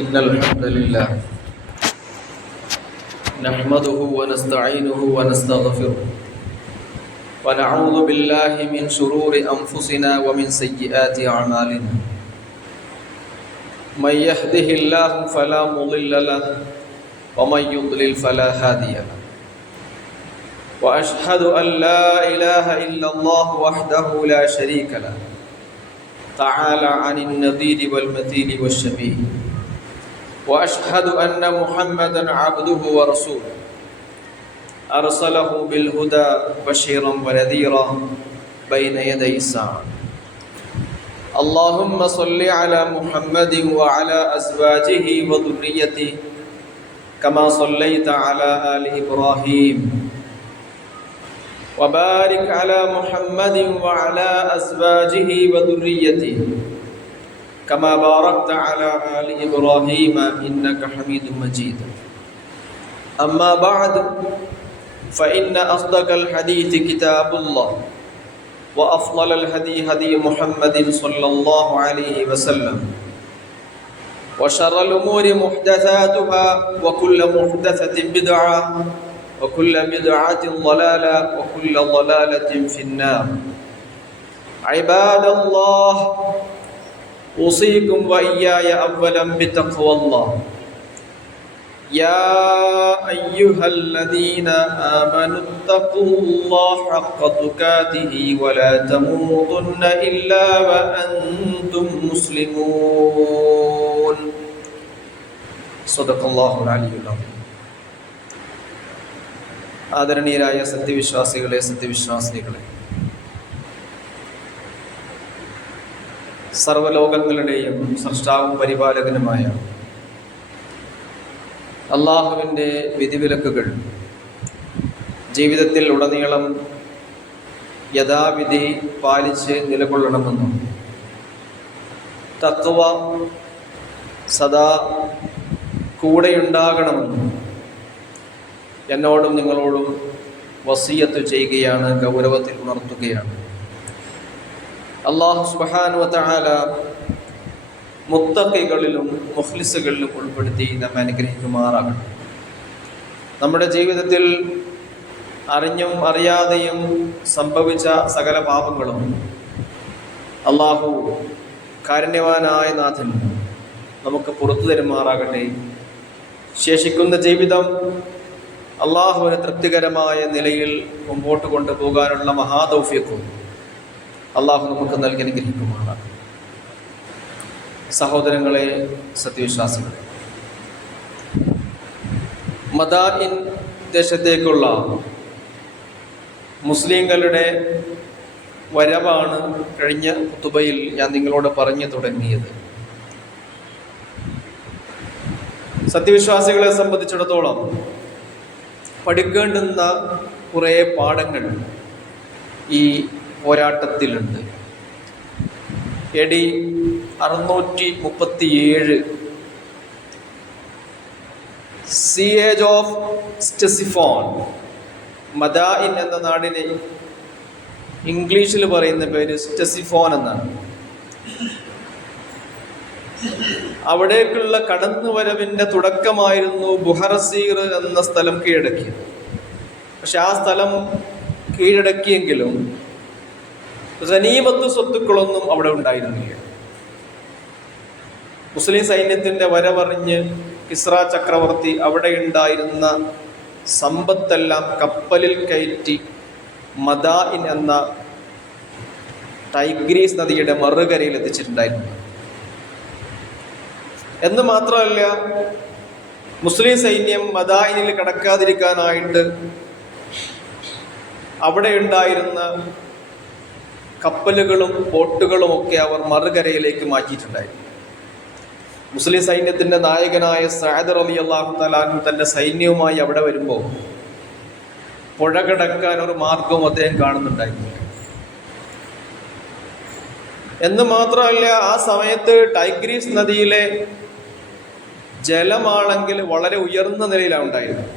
إن الحمد لله نحمده ونستعينه ونستغفره ونعوذ بالله من شرور أنفسنا ومن سيئات أعمالنا من يهده الله فلا مضل له ومن يضلل فلا هادي له وأشهد أن لا إله إلا الله وحده لا شريك له تعالى عن النذير والمثيل والشبيه وأشهد أن محمدًا عبده ورسوله أرسله بالهدى بشيرًا ونذيرًا بين يدي الساعة. اللهم صل على محمد وعلى أزواجه وذريته كما صليت على آل إبراهيم وبارك على محمد وعلى أزواجه وذريته كما باركت على آل إبراهيم إنك حميد مجيد. أما بعد فإن أصدق الحديث كتاب الله وأفضل الهدي هدي محمد صلى الله عليه وسلم وشر الأمور محدثاتها وكل محدثة بدعة وكل بدعة ضلالة وكل ضلالة في النار. عباد الله أوصيكم وإياي أولا بتقوى الله. يا أيها الذين آمنوا اتقوا الله حق تقاته ولا تموتن إلا وأنتم مسلمون. صدق الله العلي العظيم. ആദരണീയരായ സത്യവിശ്വാസികളെ സർവ്വലോകങ്ങളുടെയും സൃഷ്ടാവും പരിപാലകനുമായ അള്ളാഹുവിൻ്റെ വിധിവിലക്കുകൾ ജീവിതത്തിൽ ഉടനീളം യഥാവിധി പാലിച്ച് നിലകൊള്ളണമെന്നും തഖ്വ സദാ കൂടെയുണ്ടാകണമെന്നും എന്നോടും നിങ്ങളോടും വസിയത്ത് ചെയ്യുകയാണ്, ഗൗരവത്തിൽ ഉണർത്തുകയാണ്. അല്ലാഹു സുബ്ഹാനഹു വ തആല മുത്തഖികളിലും മുഖ്ലിസുകളിലും ഉൾപ്പെടുത്തി നമ്മെ അനുഗ്രഹിക്കുമാറാകണം. നമ്മുടെ ജീവിതത്തിൽ അറിഞ്ഞും അറിയാതെയും സംഭവിച്ച സകല പാപങ്ങളും അല്ലാഹു കാരുണ്യവാനായ നാഥൻ നമുക്ക് പുറത്തു തരുമാറാകട്ടെ. ശേഷിക്കുന്ന ജീവിതം അള്ളാഹുവിന് തൃപ്തികരമായ നിലയിൽ മുമ്പോട്ട് കൊണ്ടുപോകാനുള്ള മഹാതൗഫീഖും അള്ളാഹു നമുക്ക് നൽകി അനുഗ്രഹിക്കുമാറാകട്ടെ. സഹോദരങ്ങളെ, സത്യവിശ്വാസികളെ, മദാഇൻ ദേശത്തേക്കുള്ള മുസ്ലിങ്ങളുടെ വരവാണ് കഴിഞ്ഞ ഖുതുബയിൽ ഞാൻ നിങ്ങളോട് പറഞ്ഞു തുടങ്ങിയത്. സത്യവിശ്വാസികളെ സംബന്ധിച്ചിടത്തോളം പഠിക്കേണ്ടുന്ന കുറേ പാഠങ്ങൾ ഈ പോരാട്ടത്തിലുണ്ട്. AD 637 സിയേജ് ഓഫ് സ്റ്റെസിഫോൺ, മദാഇൻ എന്ന നാടിനെ ഇംഗ്ലീഷിൽ പറയുന്ന പേര് സ്റ്റെസിഫോൻ എന്നാണ്. അവിടേക്കുള്ള കടന്നുവരവിൻ്റെ തുടക്കമായിരുന്നു ബുഹറസീർ എന്ന സ്ഥലം കീഴടക്കിയത്. പക്ഷെ ആ സ്ഥലം കീഴടക്കിയെങ്കിലും ഗനീമത്ത് സ്വത്തുക്കളൊന്നും അവിടെ ഉണ്ടായിരുന്നില്ല. മുസ്ലിം സൈന്യത്തിൻ്റെ വരവറിഞ്ഞ് കിസ്ര ചക്രവർത്തി അവിടെ ഉണ്ടായിരുന്ന സമ്പത്തെല്ലാം കപ്പലിൽ കയറ്റി മദാഇൻ എന്ന ടൈഗ്രീസ് നദിയുടെ മറുകരയിൽ എത്തിച്ചിട്ടുണ്ടായിരുന്നു. എന്ന് മാത്രമല്ല, മുസ്ലിം സൈന്യം മദായിനിൽ കടക്കാതിരിക്കാനായിട്ട് അവിടെ ഉണ്ടായിരുന്ന കപ്പലുകളും ബോട്ടുകളും ഒക്കെ അവർ മറുകരയിലേക്ക് മാറ്റിയിട്ടുണ്ടായിരുന്നു. മുസ്ലിം സൈന്യത്തിൻ്റെ നായകനായ സഅദ് റളിയല്ലാഹു തആല അൻഹു തൻ്റെ സൈന്യവുമായി അവിടെ വരുമ്പോൾ പുഴ കടക്കാൻ ഒരു മാർഗവും അദ്ദേഹം കാണുന്നുണ്ടായിരുന്നു. എന്ന് മാത്രമല്ല, ആ സമയത്ത് ടൈഗ്രീസ് നദിയിലെ ജലമാണെങ്കിൽ വളരെ ഉയർന്ന നിലയിലാണ് ഉണ്ടായിരുന്നത്.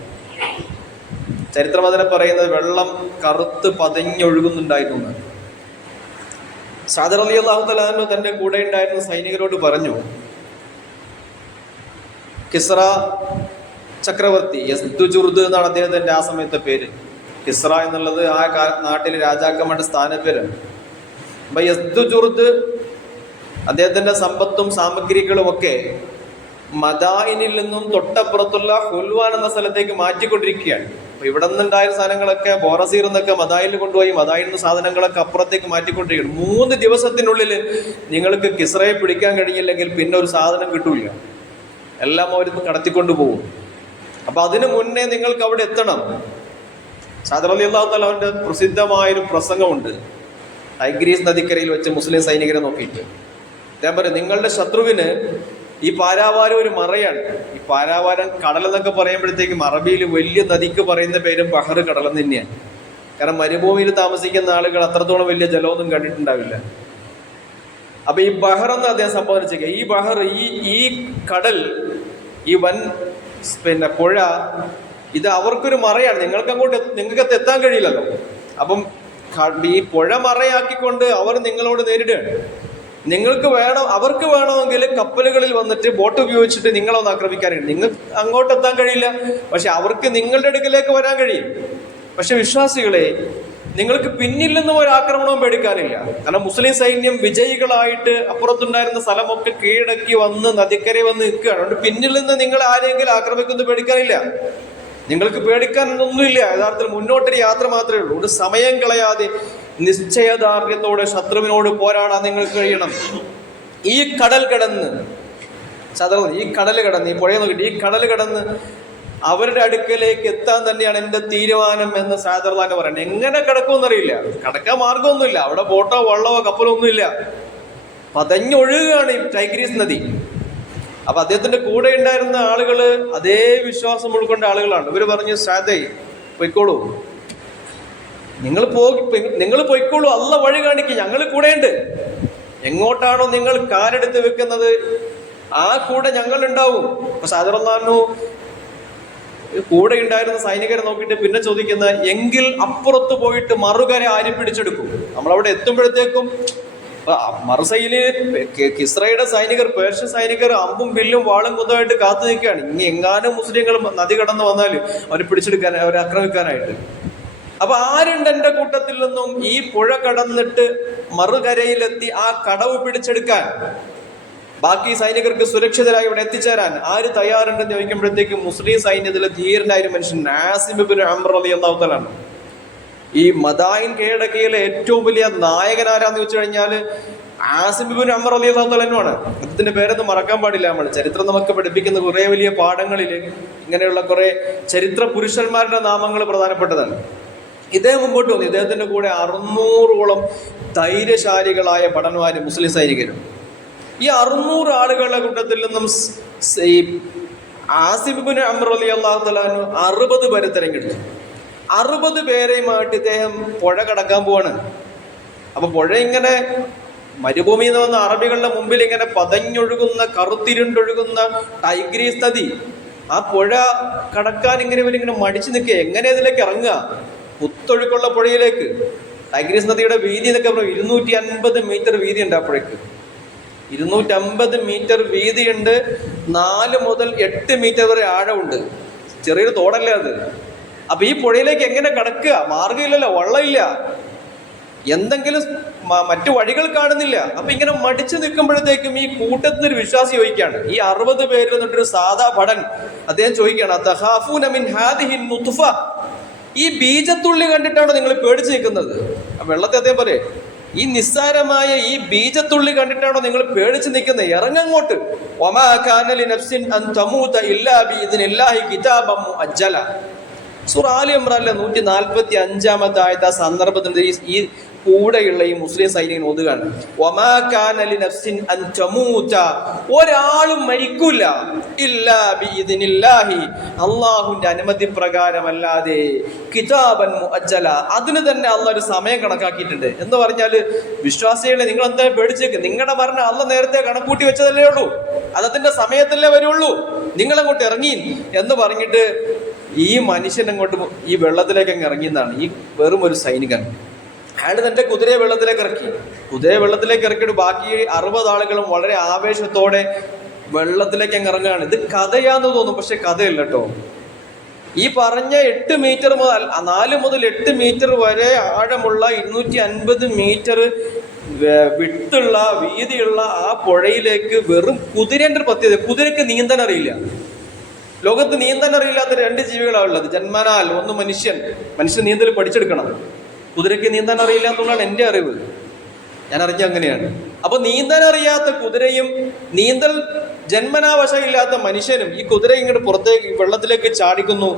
ചരിത്രം അതിനെ പറയുന്നത് വെള്ളം കറുത്ത് പതഞ്ഞൊഴുകുന്നുണ്ടായിരുന്നു. സഅദ് റളിയല്ലാഹു തആല അൻഹു തൻ്റെ കൂടെ ഉണ്ടായിരുന്ന സൈനികരോട് പറഞ്ഞു, കിസ്റ ചക്രവർത്തി, യസ്ദുജുർദ് എന്നാണ് അദ്ദേഹത്തിന്റെ ആ സമയത്തെ പേര്. കിസ്റ എന്നുള്ളത് ആ നാട്ടിലെ രാജാക്കന്മാരുടെ സ്ഥാനപ്പേരാണ്. അപ്പൊ യസ്ദുജുർദ് അദ്ദേഹത്തിന്റെ സമ്പത്തും സാമഗ്രികളും ഒക്കെ മദായിനിൽ നിന്നും തൊട്ടപ്പുറത്തുള്ള ഹുൽവാൻ എന്ന സ്ഥലത്തേക്ക് മാറ്റിക്കൊണ്ടിരിക്കുകയാണ്. അപ്പൊ ഇവിടെ നിന്നുണ്ടായ സാധനങ്ങളൊക്കെ ബോറസീർ എന്നൊക്കെ മദായിൽ കൊണ്ടുപോയി മദായിൽ നിന്ന് സാധനങ്ങളൊക്കെ അപ്പുറത്തേക്ക് മാറ്റിക്കൊണ്ടിരിക്കുകയാണ്. 3 ദിവസത്തിനുള്ളിൽ നിങ്ങൾക്ക് കിസ്റയെ പിടിക്കാൻ കഴിഞ്ഞില്ലെങ്കിൽ പിന്നെ ഒരു സാധനം കിട്ടൂല, എല്ലാം അവരിന്ന് കടത്തിക്കൊണ്ടു പോകും. അപ്പൊ അതിനു മുന്നേ നിങ്ങൾക്ക് അവിടെ എത്തണം. സഅദ് റളിയല്ലാഹു തആല അവന്റെ പ്രസിദ്ധമായൊരു പ്രസംഗമുണ്ട് ടൈഗ്രീസ് നദിക്കരയിൽ വെച്ച് മുസ്ലിം സൈനികരെ നോക്കിയിട്ട്. ഞാൻ പറയും, നിങ്ങളുടെ ശത്രുവിന് ഈ പാരാവാരം ഒരു മറയാണ്. ഈ പാരാവാരം കടൽ എന്നൊക്കെ പറയുമ്പോഴത്തേക്കും അറബിയിൽ വലിയ നദിക്ക് പറയുന്ന പേരും ബഹർ, കടലെന്ന് തന്നെയാണ്. കാരണം മരുഭൂമിയിൽ താമസിക്കുന്ന ആളുകൾ അത്രത്തോളം വലിയ ജലമൊന്നും കണ്ടിട്ടുണ്ടാവില്ല. അപ്പൊ ഈ ബഹർ എന്ന് അദ്ദേഹം സംബോധിച്ചേക്കുക. ഈ ബഹർ, ഈ കടൽ, ഈ വൻ പുഴ, ഇത് അവർക്കൊരു മറയാണ്. നിങ്ങൾക്ക് എത്താൻ കഴിയില്ലല്ലോ. അപ്പം ഈ പുഴ മറയാക്കിക്കൊണ്ട് അവർ നിങ്ങളോട് നേരിടുകയാണ്. അവർക്ക് വേണമെങ്കിൽ കപ്പലുകളിൽ വന്നിട്ട് ബോട്ട് ഉപയോഗിച്ചിട്ട് നിങ്ങളൊന്ന് ആക്രമിക്കാൻ കഴിയും. നിങ്ങൾക്ക് അങ്ങോട്ട് എത്താൻ കഴിയില്ല, പക്ഷെ അവർക്ക് നിങ്ങളുടെ അടുക്കിലേക്ക് വരാൻ കഴിയും. പക്ഷെ വിശ്വാസികളെ, നിങ്ങൾക്ക് പിന്നിൽ നിന്നും ഒരു ആക്രമണവും പേടിക്കാനില്ല. കാരണം മുസ്ലിം സൈന്യം വിജയികളായിട്ട് അപ്പുറത്തുണ്ടായിരുന്ന സ്ഥലമൊക്കെ കീഴടക്കി വന്ന് നദിക്കരെ വന്ന് നിൽക്കുകയാണ്. അതുകൊണ്ട് പിന്നിൽ നിന്ന് നിങ്ങൾ ആരെങ്കിലും ആക്രമിക്കുന്നത് പേടിക്കാനില്ല. നിങ്ങൾക്ക് പേടിക്കാനൊന്നുമില്ല. യഥാർത്ഥത്തിൽ മുന്നോട്ടൊരു യാത്ര മാത്രമേ ഉള്ളൂ. ഒരു സമയം കളയാതെ നിശ്ചയദാർഢ്യത്തോടെ ശത്രുവിനോട് പോരാടാൻ നിങ്ങൾക്ക് കഴിയണം. ഈ കടൽ കടന്ന് ഈ പുഴ നോക്കിയിട്ട് ഈ കടൽ കടന്ന് അവരുടെ അടുക്കലേക്ക് എത്താൻ തന്നെയാണ് എൻ്റെ തീരുമാനം എന്ന് സഅദ് റളിയല്ലാഹു പറയുന്നത്. എങ്ങനെ കിടക്കുമെന്നറിയില്ല, കടക്കാൻ മാർഗമൊന്നുമില്ല, അവിടെ ബോട്ടോ വള്ളമോ കപ്പലോ ഒന്നുമില്ല, പതഞ്ഞൊഴുകുകയാണ് ഈ ടൈഗ്രീസ് നദി. അപ്പൊ അദ്ദേഹത്തിന്റെ കൂടെ ഉണ്ടായിരുന്ന ആളുകള് അതേ വിശ്വാസം ഉൾക്കൊണ്ട ആളുകളാണ്. ഇവര് പറഞ്ഞു, സഅദേ പൊയ്ക്കോളൂ, നിങ്ങൾ പൊയ്ക്കോളൂ, അള്ള വഴി കാണിക്കും, ഞങ്ങൾ കൂടെയുണ്ട്. എങ്ങോട്ടാണോ നിങ്ങൾ കാലെടുത്ത് വെക്കുന്നത് ആ കൂടെ ഞങ്ങൾ ഉണ്ടാവും. അപ്പൊ സഅദ് റളിയല്ലാഹു കൂടെ ഉണ്ടായിരുന്ന സൈനികരെ നോക്കിയിട്ട് പിന്നെ ചോദിക്കുന്ന, എങ്കിൽ അപ്പുറത്ത് പോയിട്ട് മറുകര ആരും പിടിച്ചെടുക്കും. നമ്മളവിടെ എത്തുമ്പോഴത്തേക്കും മറുസൈല് കിസ്രയുടെ സൈനികർ, പേർഷ്യൻ സൈനികർ അമ്പും വില്ലും വാളും കുന്തമായിട്ട് കാത്തു നിൽക്കുകയാണ്. ഇനി എങ്ങാനും മുസ്ലിങ്ങൾ നദി കടന്നു വന്നാലും അവരെ പിടിച്ചെടുക്കാൻ, അവരെ ആക്രമിക്കാനായിട്ട്. അപ്പൊ ആരുണ്ട് എന്റെ കൂട്ടത്തിൽ നിന്നും ഈ പുഴ കടന്നിട്ട് മറുകരയിലെത്തി ആ കടവ് പിടിച്ചെടുക്കാൻ, ബാക്കി സൈനികർക്ക് സുരക്ഷിതരായി ഇവിടെ എത്തിച്ചേരാൻ ആര് തയ്യാറുണ്ടെന്ന് ചോദിക്കുമ്പോഴത്തേക്ക് മുസ്ലിം സൈന്യത്തിലെ ധീരനായ ഒരു മനുഷ്യൻ ആസിം ഇബ്നു അംർ റളിയല്ലാഹു തആല ആണ്. ഈ മദായിൻ കീഴടക്കിയിലെ ഏറ്റവും വലിയ നായകൻ ആരാന്ന് ചോദിച്ചു കഴിഞ്ഞാൽ ആസിം ഇബ്നു അംർ റളിയല്ലാഹു തആല ആണ്. അദ്ദേഹത്തിന്റെ പേരൊന്നും മറക്കാൻ പാടില്ല. നമ്മൾ ചരിത്രം നമുക്ക് പഠിപ്പിക്കുന്ന കുറെ വലിയ പാഠങ്ങളിൽ ഇങ്ങനെയുള്ള കുറെ ചരിത്ര പുരുഷന്മാരുടെ നാമങ്ങൾ പ്രധാനപ്പെട്ടതാണ്. ഇദ്ദേഹം മുമ്പോട്ട് വന്നു. ഇദ്ദേഹത്തിന്റെ കൂടെ 600ഓളം ധൈര്യശാലികളായ ഭടന്മാര്, മുസ്ലിം സൈനികരും. ഈ 600 ആളുകളുടെ കൂട്ടത്തിൽ നിന്നും ഈ ആസിം ഇബ്നു അംർ റളിയല്ലാഹു തആല 60 പേരെ തിരഞ്ഞെടുത്തു. 60 പേരെയുമായിട്ട് ഇദ്ദേഹം പുഴ കടക്കാൻ പോവാണ്. അപ്പൊ പുഴ ഇങ്ങനെ മരുഭൂമിയിൽ നിന്ന് വന്ന അറബികളുടെ മുമ്പിൽ ഇങ്ങനെ പതഞ്ഞൊഴുകുന്ന, കറുത്തിരുണ്ടൊഴുകുന്ന ടൈഗ്രീസ് നദി. ആ പുഴ കടക്കാൻ ഇവരിങ്ങനെ മടിച്ചു നിൽക്കുക. എങ്ങനെ ഇതിലേക്ക് ഇറങ്ങുക? കുത്തൊഴുക്കുള്ള പുഴയിലേക്ക്. ടൈഗ്രീസ് നദിയുടെ വീതി എന്നൊക്കെ പറഞ്ഞു 250 മീറ്റർ വീതി ഉണ്ട്. അപ്പോഴേക്ക് 250 മീറ്റർ വീതിയുണ്ട്. 4 മുതൽ 8 മീറ്റർ വരെ ആഴമുണ്ട്. ചെറിയൊരു തോടല്ലേ അത്. അപ്പൊ ഈ പുഴയിലേക്ക് എങ്ങനെ കടക്കുക? മാർഗമില്ലല്ലോ, വള്ളമില്ല, എന്തെങ്കിലും മറ്റു വഴികൾ കാണുന്നില്ല. അപ്പൊ ഇങ്ങനെ മടിച്ചു നിൽക്കുമ്പോഴത്തേക്കും ഈ കൂട്ടത്തിൽ ഒരു വിശ്വാസി ചോദിക്കുകയാണ്. ഈ 60 പേരിൽ നിന്നിട്ടൊരു സാധാ ഭടൻ അദ്ദേഹം ചോദിക്കുകയാണ്, തഖാഫൂന മിൻ ഹാദിഹി നുത്ഫ, ഈ ബീജത്തുള്ളി കണ്ടിട്ടാണോ നിങ്ങൾ പേടിച്ചു നിൽക്കുന്നത്? വെള്ളത്തെ അദ്ദേഹം പറയേ, ഈ നിസ്സാരമായ ഈ ബീജത്തുള്ളി കണ്ടിട്ടാണോ നിങ്ങൾ പേടിച്ചു നിൽക്കുന്നത്? ഇറങ്ങങ്ങോട്ട്. വമാ കാന ലിനഫ്സിൻ അൻ തമൂത ഇല്ലാ ബിഇദ്നില്ലാഹി കിതാബൻ മുഅജ്ജല. സൂറ ആലി ഇംറാനിലെ 145-ാമത്തെ ആയത്ത് ആ സന്ദർഭത്തിൽ ഈ കൂടെയുള്ള ഈ മുസ്ലിം സൈനികൻ ഒതുകാണ്. വമാ കാന ലിനഫ്സിൻ അൻ തമൂത, ഒരാളും മരിക്കൂല ഇല്ലാ ബിഇദ്നില്ലാഹി, അല്ലാഹുവിന്റെ അനുമതി പ്രകാരമല്ലാതെ, കിതാബൻ മുഅജ്ജല, അതിന് തന്നെ അള്ളാഹ് ഒരു സമയം കണക്കാക്കിയിട്ടുണ്ട്. എന്ന് പറഞ്ഞാല് വിശ്വാസികളെ, നിങ്ങൾ എന്താ പേടിച്ചേക്ക്? നിങ്ങളുടെ മരണം അള്ളാഹ് നേരത്തെ കണക്കൂട്ടി വെച്ചതല്ലേ ഉള്ളൂ, അതതിന്റെ സമയത്തല്ലേ വരുള്ളൂ, നിങ്ങളങ്ങോട്ട് ഇറങ്ങി എന്ന് പറഞ്ഞിട്ട് ഈ മനുഷ്യൻ അങ്ങോട്ട് ഈ വെള്ളത്തിലേക്ക് അങ്ങ് ഇറങ്ങിയതാണ്. ഈ വെറും ഒരു സൈനികൻ. അയാൾ തന്റെ കുതിരയെ വെള്ളത്തിലേക്ക് ഇറക്കി. കുതിരയെ വെള്ളത്തിലേക്ക് ഇറക്കിയിട്ട് ബാക്കി 60 ആളുകളും വളരെ ആവേശത്തോടെ വെള്ളത്തിലേക്ക് അങ്ങ് ഇറങ്ങുകയാണ്. ഇത് കഥയാന്ന് തോന്നും, പക്ഷെ കഥയല്ല കേട്ടോ. ഈ പറഞ്ഞ 8 മീറ്റർ മുതൽ 4 മുതൽ 8 മീറ്റർ വരെ ആഴമുള്ള 250 മീറ്റർ വിട്ടുള്ള വീതിയുള്ള ആ പുഴയിലേക്ക് വെറും കുതിരേൻ്റെ പ്രത്യേകത, കുതിരക്ക് നീന്താൻ അറിയില്ല. ലോകത്ത് നീന്താൻ അറിയില്ലാത്ത 2 ജീവികളാണ് ഉള്ളത് ജന്മനാൽ. ഒന്ന് മനുഷ്യൻ നീന്തൽ പഠിച്ചെടുക്കണം. കുതിരയ്ക്ക് നീന്താൻ അറിയില്ല എന്നുള്ളതാണ് എൻ്റെ അറിവ്, ഞാൻ അറിഞ്ഞ അങ്ങനെയാണ്. അപ്പൊ നീന്താൻ അറിയാത്ത കുതിരയും നീന്തൽ ജന്മനാവശമില്ലാത്ത മനുഷ്യനും ഈ കുതിര ഇങ്ങോട്ട് പുറത്തേക്ക് വെള്ളത്തിലേക്ക് ചാടിക്കുന്നു.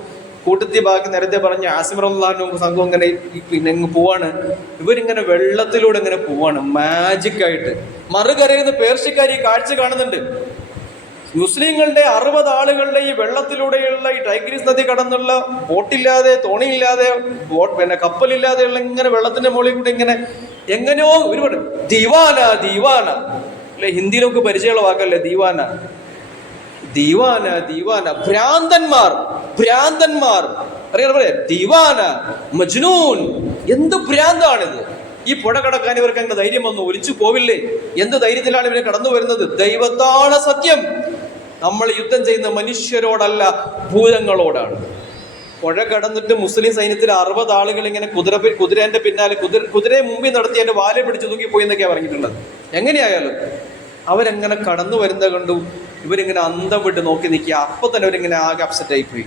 കൂട്ടത്തിൽ ബാക്കി നേരത്തെ പറഞ്ഞ ആസിം റളിയല്ലാഹു സംഘം ഇങ്ങനെ പിന്നെ പോവാണ്. ഇവരിങ്ങനെ വെള്ളത്തിലൂടെ ഇങ്ങനെ പോവാണ് മാജിക്കായിട്ട്. മറുകരയിൽ നിന്ന് പേർഷ്യക്കാർ ഈ കാഴ്ച കാണുന്നുണ്ട്. മുസ്ലിങ്ങളുടെ 60 ആളുകളുടെ ഈ വെള്ളത്തിലൂടെയുള്ള ഈ ടൈഗ്രീസ് നദി കടന്നുള്ള ബോട്ടില്ലാതെ, തോണിയില്ലാതെ, പിന്നെ കപ്പലില്ലാതെയുള്ള ഇങ്ങനെ വെള്ളത്തിന്റെ മുകളിൽ കൂടെ ഇങ്ങനെ എങ്ങനെയോ ഒരുപാട് ദീവാന അല്ലെ, ഹിന്ദിയിലൊക്കെ പരിചയമുള്ള വാക്കല്ലേ ദീവാന. ഭ്രാന്തന്മാർ അറിയാൻ പറയാ ദീവാന, മജ്നൂൻ. എന്ത് ഭ്രാന്താണിത്! ഈ പുഴ കടക്കാൻ ഇവർക്ക് അങ്ങനെ ധൈര്യം വന്നു, ഒലിച്ചു പോവില്ലേ? എന്ത് ധൈര്യത്തിലാണ് ഇവര് കടന്നു വരുന്നത്? ദൈവത്താണ് സത്യം. നമ്മൾ യുദ്ധം ചെയ്യുന്ന മനുഷ്യരോടല്ല, ഭൂതങ്ങളോടാണ്. പുഴ കടന്നിട്ട് മുസ്ലിം സൈന്യത്തിൽ 60 ആളുകൾ ഇങ്ങനെ കുതിരേന്റെ പിന്നാലെ കുതിരയെ മുമ്പിൽ നടത്തി എന്റെ വാലെ പിടിച്ചു തൂക്കിപ്പോയി എന്നൊക്കെയാണ് പറഞ്ഞിട്ടുള്ളത്. എങ്ങനെയായാലും അവരെങ്ങനെ കടന്നു വരുന്നത് കണ്ടു ഇവരിങ്ങനെ അന്തം വിട്ട് നോക്കി നിൽക്കുക. അപ്പൊ തന്നെ അവരിങ്ങനെ ആകെ അപ്സെറ്റ് ആയിപ്പോയി.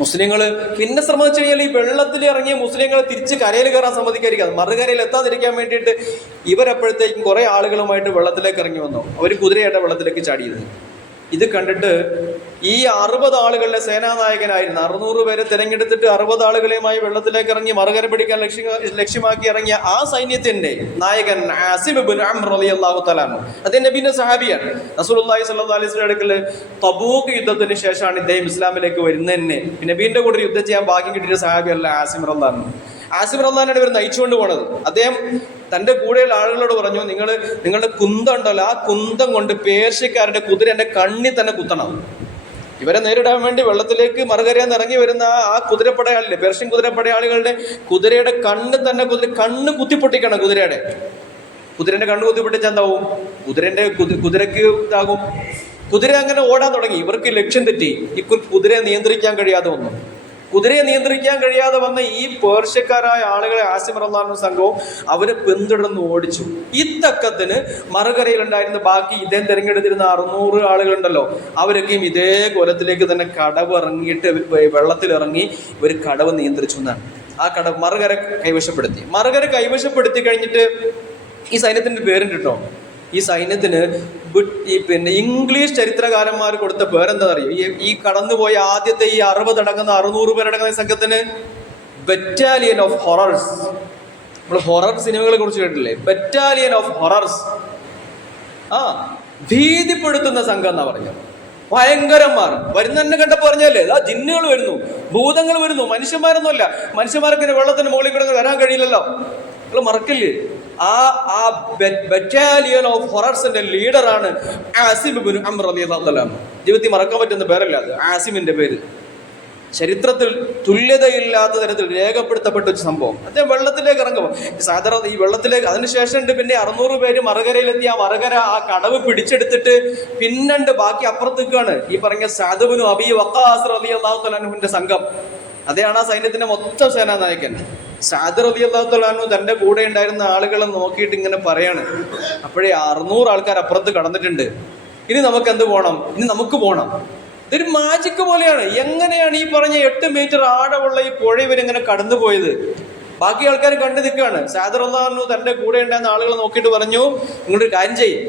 മുസ്ലിങ്ങൾ പിന്നെ ശ്രമിച്ചു കഴിഞ്ഞാൽ ഈ വെള്ളത്തിൽ ഇറങ്ങിയ മുസ്ലിങ്ങൾ തിരിച്ച് കരയിൽ കയറാൻ സമ്മതിക്കാതിരിക്കുക, മറുകരയിൽ എത്താതിരിക്കാൻ വേണ്ടിയിട്ട് ഇവരപ്പോഴത്തേക്കും കുറെ ആളുകളുമായിട്ട് വെള്ളത്തിലേക്ക് ഇറങ്ങി വന്നു. അവർ കുതിരയായിട്ട് വെള്ളത്തിലേക്ക് ചാടിയത്. ഇത് കണ്ടിട്ട് ഈ 60 ആളുകളുടെ സേനാനായകനായിരുന്നു, 600 പേരെ തിരഞ്ഞെടുത്തിട്ട് 60 ആളുകളെയുമായി വെള്ളത്തിലേക്ക് ഇറങ്ങി മറുകര പിടിക്കാൻ ലക്ഷ്യമാക്കി ഇറങ്ങിയ ആ സൈന്യത്തിന്റെ നായകൻ ആസിം ഇബ്നു അംർ റളിയല്ലാഹു തആല അൻഹു, അദ്ദേഹം നബിയുടെ സഹാബിയാണ്. റസൂലുള്ളാഹി സ്വല്ലല്ലാഹു അലൈഹി വസല്ലം അടുക്കൽ തബൂക്ക് യുദ്ധത്തിന് ശേഷമാണ് ഇദ്ദേഹം ഇസ്ലാമിലേക്ക് വരുന്നതന്നെ. നബീന്റെ കൂടെ യുദ്ധം ചെയ്യാൻ ഭാഗ്യം കിട്ടിയ സഹാബിയല്ല ആസിം റളിയല്ലാഹു അൻഹു. ആസിം റളിയല്ലാഹു ഇവർ നയിച്ചുകൊണ്ട് പോണത്. അദ്ദേഹം തന്റെ കൂടെയുള്ള ആളുകളോട് പറഞ്ഞു, നിങ്ങളുടെ കുന്തം ഉണ്ടല്ലോ, ആ കുന്തം കൊണ്ട് പേർഷ്യക്കാരുടെ കുതിര എന്റെ കണ്ണിൽ തന്നെ കുത്തണം. ഇവരെ നേരിടാൻ വേണ്ടി വെള്ളത്തിലേക്ക് മറുകരയിൽ ഇറങ്ങി വരുന്ന ആ കുതിരപ്പടയാളില്ലേ, പേർഷ്യൻ കുതിരപ്പടയാളികളുടെ കുതിരയുടെ കണ്ണ് കുത്തിപ്പൊട്ടിക്കണം. കുതിരന്റെ കണ്ണ് കുത്തിപ്പൊട്ടിച്ചാൽ എന്താവും? കുതിരക്ക് ഇതാകും. കുതിര അങ്ങനെ ഓടാൻ തുടങ്ങി. ഇവർക്ക് ലക്ഷ്യം തെറ്റി. ഈ കുതിരയെ നിയന്ത്രിക്കാൻ കഴിയാതെ വന്ന ഈ പേർഷ്യക്കാരായ ആളുകളെ ആസിം റളിയല്ലാഹു സംഘവും അവരെ പിന്തുടർന്ന് ഓടിച്ചു. ഇത്തക്കത്തിന് മറുകരയിലുണ്ടായിരുന്ന ബാക്കി ഇദ്ദേഹം തിരഞ്ഞെടുത്തിരുന്ന 600 ആളുകളുണ്ടല്ലോ, അവരൊക്കെയും ഇതേ കൊലത്തിലേക്ക് തന്നെ കടവ് ഇറങ്ങിയിട്ട് വെള്ളത്തിലിറങ്ങി ഇവർ കടവ് നിയന്ത്രിച്ചു എന്നാണ്. ആ കടവ് മറുകര കൈവശപ്പെടുത്തി കഴിഞ്ഞിട്ട് ഈ സൈന്യത്തിന്റെ പേരുണ്ട് കേട്ടോ. ഈ സൈന്യത്തിന് പിന്നെ ഇംഗ്ലീഷ് ചരിത്രകാരന്മാർ കൊടുത്ത പേരെന്താ അറിയോ? ഈ കടന്നുപോയ ആദ്യത്തെ ഈ 600 പേരടങ്ങുന്ന സംഘത്തിന് ബറ്റാലിയൻ ഓഫ് ഹൊറേഴ്സ്. നമ്മൾ ഹൊറർ സിനിമകളെ കുറിച്ച് കേട്ടില്ലേ? Battalion of horrors. ഭീതിപ്പെടുത്തുന്ന സംഘം എന്നാ പറഞ്ഞത്. ഭയങ്കരന്മാർ വരുന്നെ കണ്ടപ്പോ പറഞ്ഞല്ലേ, ജിന്നുകൾ വരുന്നു, ഭൂതങ്ങൾ വരുന്നു, മനുഷ്യന്മാരൊന്നുമല്ല. മനുഷ്യന്മാർക്ക് വെള്ളത്തിന് മുകളിൽ കിടന്ന് വരാൻ കഴിയില്ലല്ലോ. നിങ്ങൾ മറക്കില്ലേ? ആ ബറ്റാലിയൻ ഓഫ് ഹൊറേഴ്സിന്റെ ലീഡറാണ് ആസിം ഇബ്നു അംർ റളിയല്ലാഹു തആല. ജീവിതത്തിൽ മറക്കാൻ പറ്റുന്ന പേരല്ല അത്. ആസിമിന്റെ പേര് ചരിത്രത്തിൽ തുല്യതയില്ലാത്ത തരത്തിൽ രേഖപ്പെടുത്തപ്പെട്ട ഒരു സംഭവം. അദ്ദേഹം വെള്ളത്തിലേക്ക് ഇറങ്ങുമ്പോൾ സാധാരണ ഈ വെള്ളത്തിലേക്ക് അതിനുശേഷം ഉണ്ട് പിന്നെ 600 പേര് മറുകരയിലെത്തി. ആ മറുകര ആ കടവ് പിടിച്ചെടുത്തിട്ട് പിന്നണ്ട് ബാക്കി അപ്പുറത്തേക്കാണ് ഈ പറഞ്ഞ സഅദ് ഇബ്നു അബീ വഖാസ് റളിയല്ലാഹു തആല അൻഹുവിന്റെ സംഘം. അദ്ദേഹമാണ് ആ സൈന്യത്തിന്റെ മൊത്തം സേനാനായകൻ. സഅദ് റളിയല്ലാഹു തആല അൻഹു തന്റെ കൂടെ ഉണ്ടായിരുന്ന ആളുകളെ നോക്കിയിട്ട് ഇങ്ങനെ പറയാണ്, അപ്പോഴേ 600 ആൾക്കാർ അപ്പുറത്ത് കടന്നിട്ടുണ്ട്, ഇനി നമുക്ക് എന്ത് പോകണം? ഇനി നമുക്ക് പോകണം. ഇതൊരു മാജിക്ക് പോലെയാണ്. എങ്ങനെയാണ് ഈ പറഞ്ഞ 8 മീറ്റർ ആഴമുള്ള ഈ പുഴ ഇവരിങ്ങനെ കടന്നുപോയത്? ബാക്കി ആൾക്കാർ കണ്ടു നിൽക്കുകയാണ്. സഅദ് റളിയല്ലാഹു അൻഹു തന്റെ കൂടെ ഉണ്ടായിരുന്ന ആളുകളെ നോക്കിയിട്ട് പറഞ്ഞു, നിങ്ങളൊരു കാര്യം ചെയ്യും,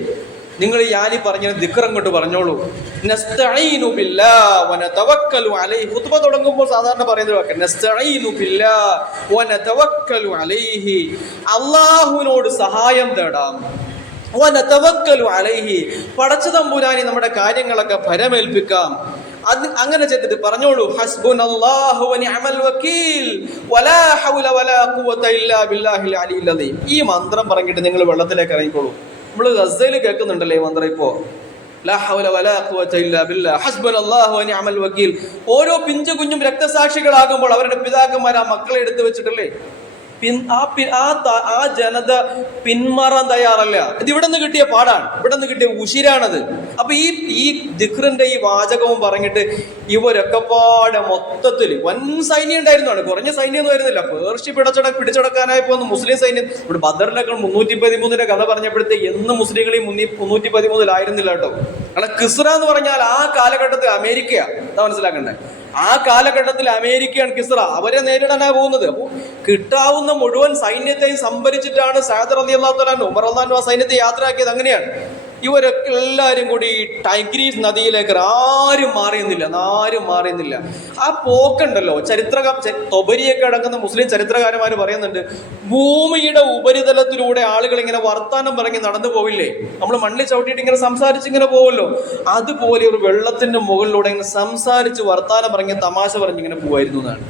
നിങ്ങൾ ഈ പറഞ്ഞ ദിക്ർ അങ്ങോട്ട് പറഞ്ഞോളൂ. നസ്തഈനു ബില്ലാഹി വനതവക്കലു അലൈഹി. ഖുത്ബ തുടങ്ങുമ്പോൾ സാധാരണ പറയുന്ന വാക്ക് നസ്തഈനു ബില്ലാഹി വനതവക്കലു അലൈഹി. അല്ലാഹുവിനോട് സഹായം തേടാം. വനതവക്കലു അലൈഹി, പടച്ച തമ്പുരാനെ നമ്മുടെ കാര്യങ്ങളൊക്കെ ഫലമേൽപ്പിക്കാം. അങ്ങനെ ചെയ്തിട്ട് പറഞ്ഞോളൂ, ഹസ്ബുനല്ലാഹു വനിഅമൽ വകീൽ വലാ ഹൗല വലാ ഖുവത ഇല്ലാ ബില്ലാഹിൽ അലിയിൽ അദീം. ഈ മന്ത്രം പറഞ്ഞിട്ട് നിങ്ങൾ വെള്ളത്തിലേക്ക് ഇറങ്ങിക്കോളൂ. നമ്മൾ ഗസയിൽ കേൾക്കുന്നുണ്ടല്ലേ ഈ മന്ത്രം ഇപ്പോ, ലാ ഹൗല വലാ ഖുവത ഇല്ലാ ബില്ലാഹ് ഹസ്ബുനല്ലാഹു വനിഅമൽ വകീൽ. ഓരോ പിഞ്ചു കുഞ്ഞും രക്തസാക്ഷികളാകുമ്പോൾ അവരുടെ പിതാക്കന്മാർ ആ മക്കളെ എടുത്തു വെച്ചിട്ടല്ലേ ആ ജനത പിന്മാറാൻ തയ്യാറല്ല. ഇത് ഇവിടെ നിന്ന് കിട്ടിയ പാടാണ്, ഇവിടെ നിന്ന് കിട്ടിയ ഉശിരാണത്. അപ്പൊ ഈ ദിക്റിന്റെ ഈ വാചകവും പറഞ്ഞിട്ട് ഇവരൊക്കെ പാടെ മൊത്തത്തിൽ വൻ സൈന്യം ഉണ്ടായിരുന്നാണ്. കുറഞ്ഞ സൈന്യമൊന്നും ആയിരുന്നില്ല. പേർഷ്യ പിടിച്ചടക്കാനായപ്പോ മുസ്ലിം സൈന്യം ഇവിടെ ബദറിലൊക്കെ 313 കഥ പറഞ്ഞപ്പോഴത്തേക്ക് എന്ന് മുസ്ലിങ്ങൾ ഈ 313 കേട്ടോ. കാരണം കിസ്ര എന്ന് പറഞ്ഞാൽ ആ കാലഘട്ടത്തിൽ അമേരിക്കയാ, എന്താ മനസ്സിലാക്കണ്ടേ? ആ കാലഘട്ടത്തിൽ അമേരിക്കയാണ് കിസ്ര. അവരെ നേരിടാനാണ് പോകുന്നത്. അപ്പോൾ കിട്ടാവുന്ന മുഴുവൻ സൈന്യത്തെയും സംഭരിച്ചിട്ടാണ് സഅദ് റളിയല്ലാഹു തആല ഉമർ റളിയല്ലാഹു അൻഹു ആ സൈന്യത്തെ യാത്രയാക്കിയത്. അങ്ങനെയാണ്. ഇവരൊക്കെ എല്ലാവരും കൂടി ടൈഗ്രീസ് നദിയിലേക്ക് ആരും മാറിയുന്നില്ല. ആ പോക്കുണ്ടല്ലോ, തൊബരിയൊക്കെ അടങ്ങുന്ന മുസ്ലിം ചരിത്രകാരന്മാർ പറയുന്നുണ്ട്, ഭൂമിയുടെ ഉപരിതലത്തിലൂടെ ആളുകൾ ഇങ്ങനെ വർത്താനം പറഞ്ഞ് നടന്നു പോവില്ലേ, നമ്മൾ മണ്ണിൽ ചവിട്ടിയിട്ട് ഇങ്ങനെ സംസാരിച്ചിങ്ങനെ പോവല്ലോ, അതുപോലെ ഒരു വെള്ളത്തിന്റെ മുകളിലൂടെ ഇങ്ങനെ സംസാരിച്ച് വർത്താനം പറഞ്ഞ് തമാശ പറഞ്ഞിങ്ങനെ പോവായിരുന്നു എന്നാണ്.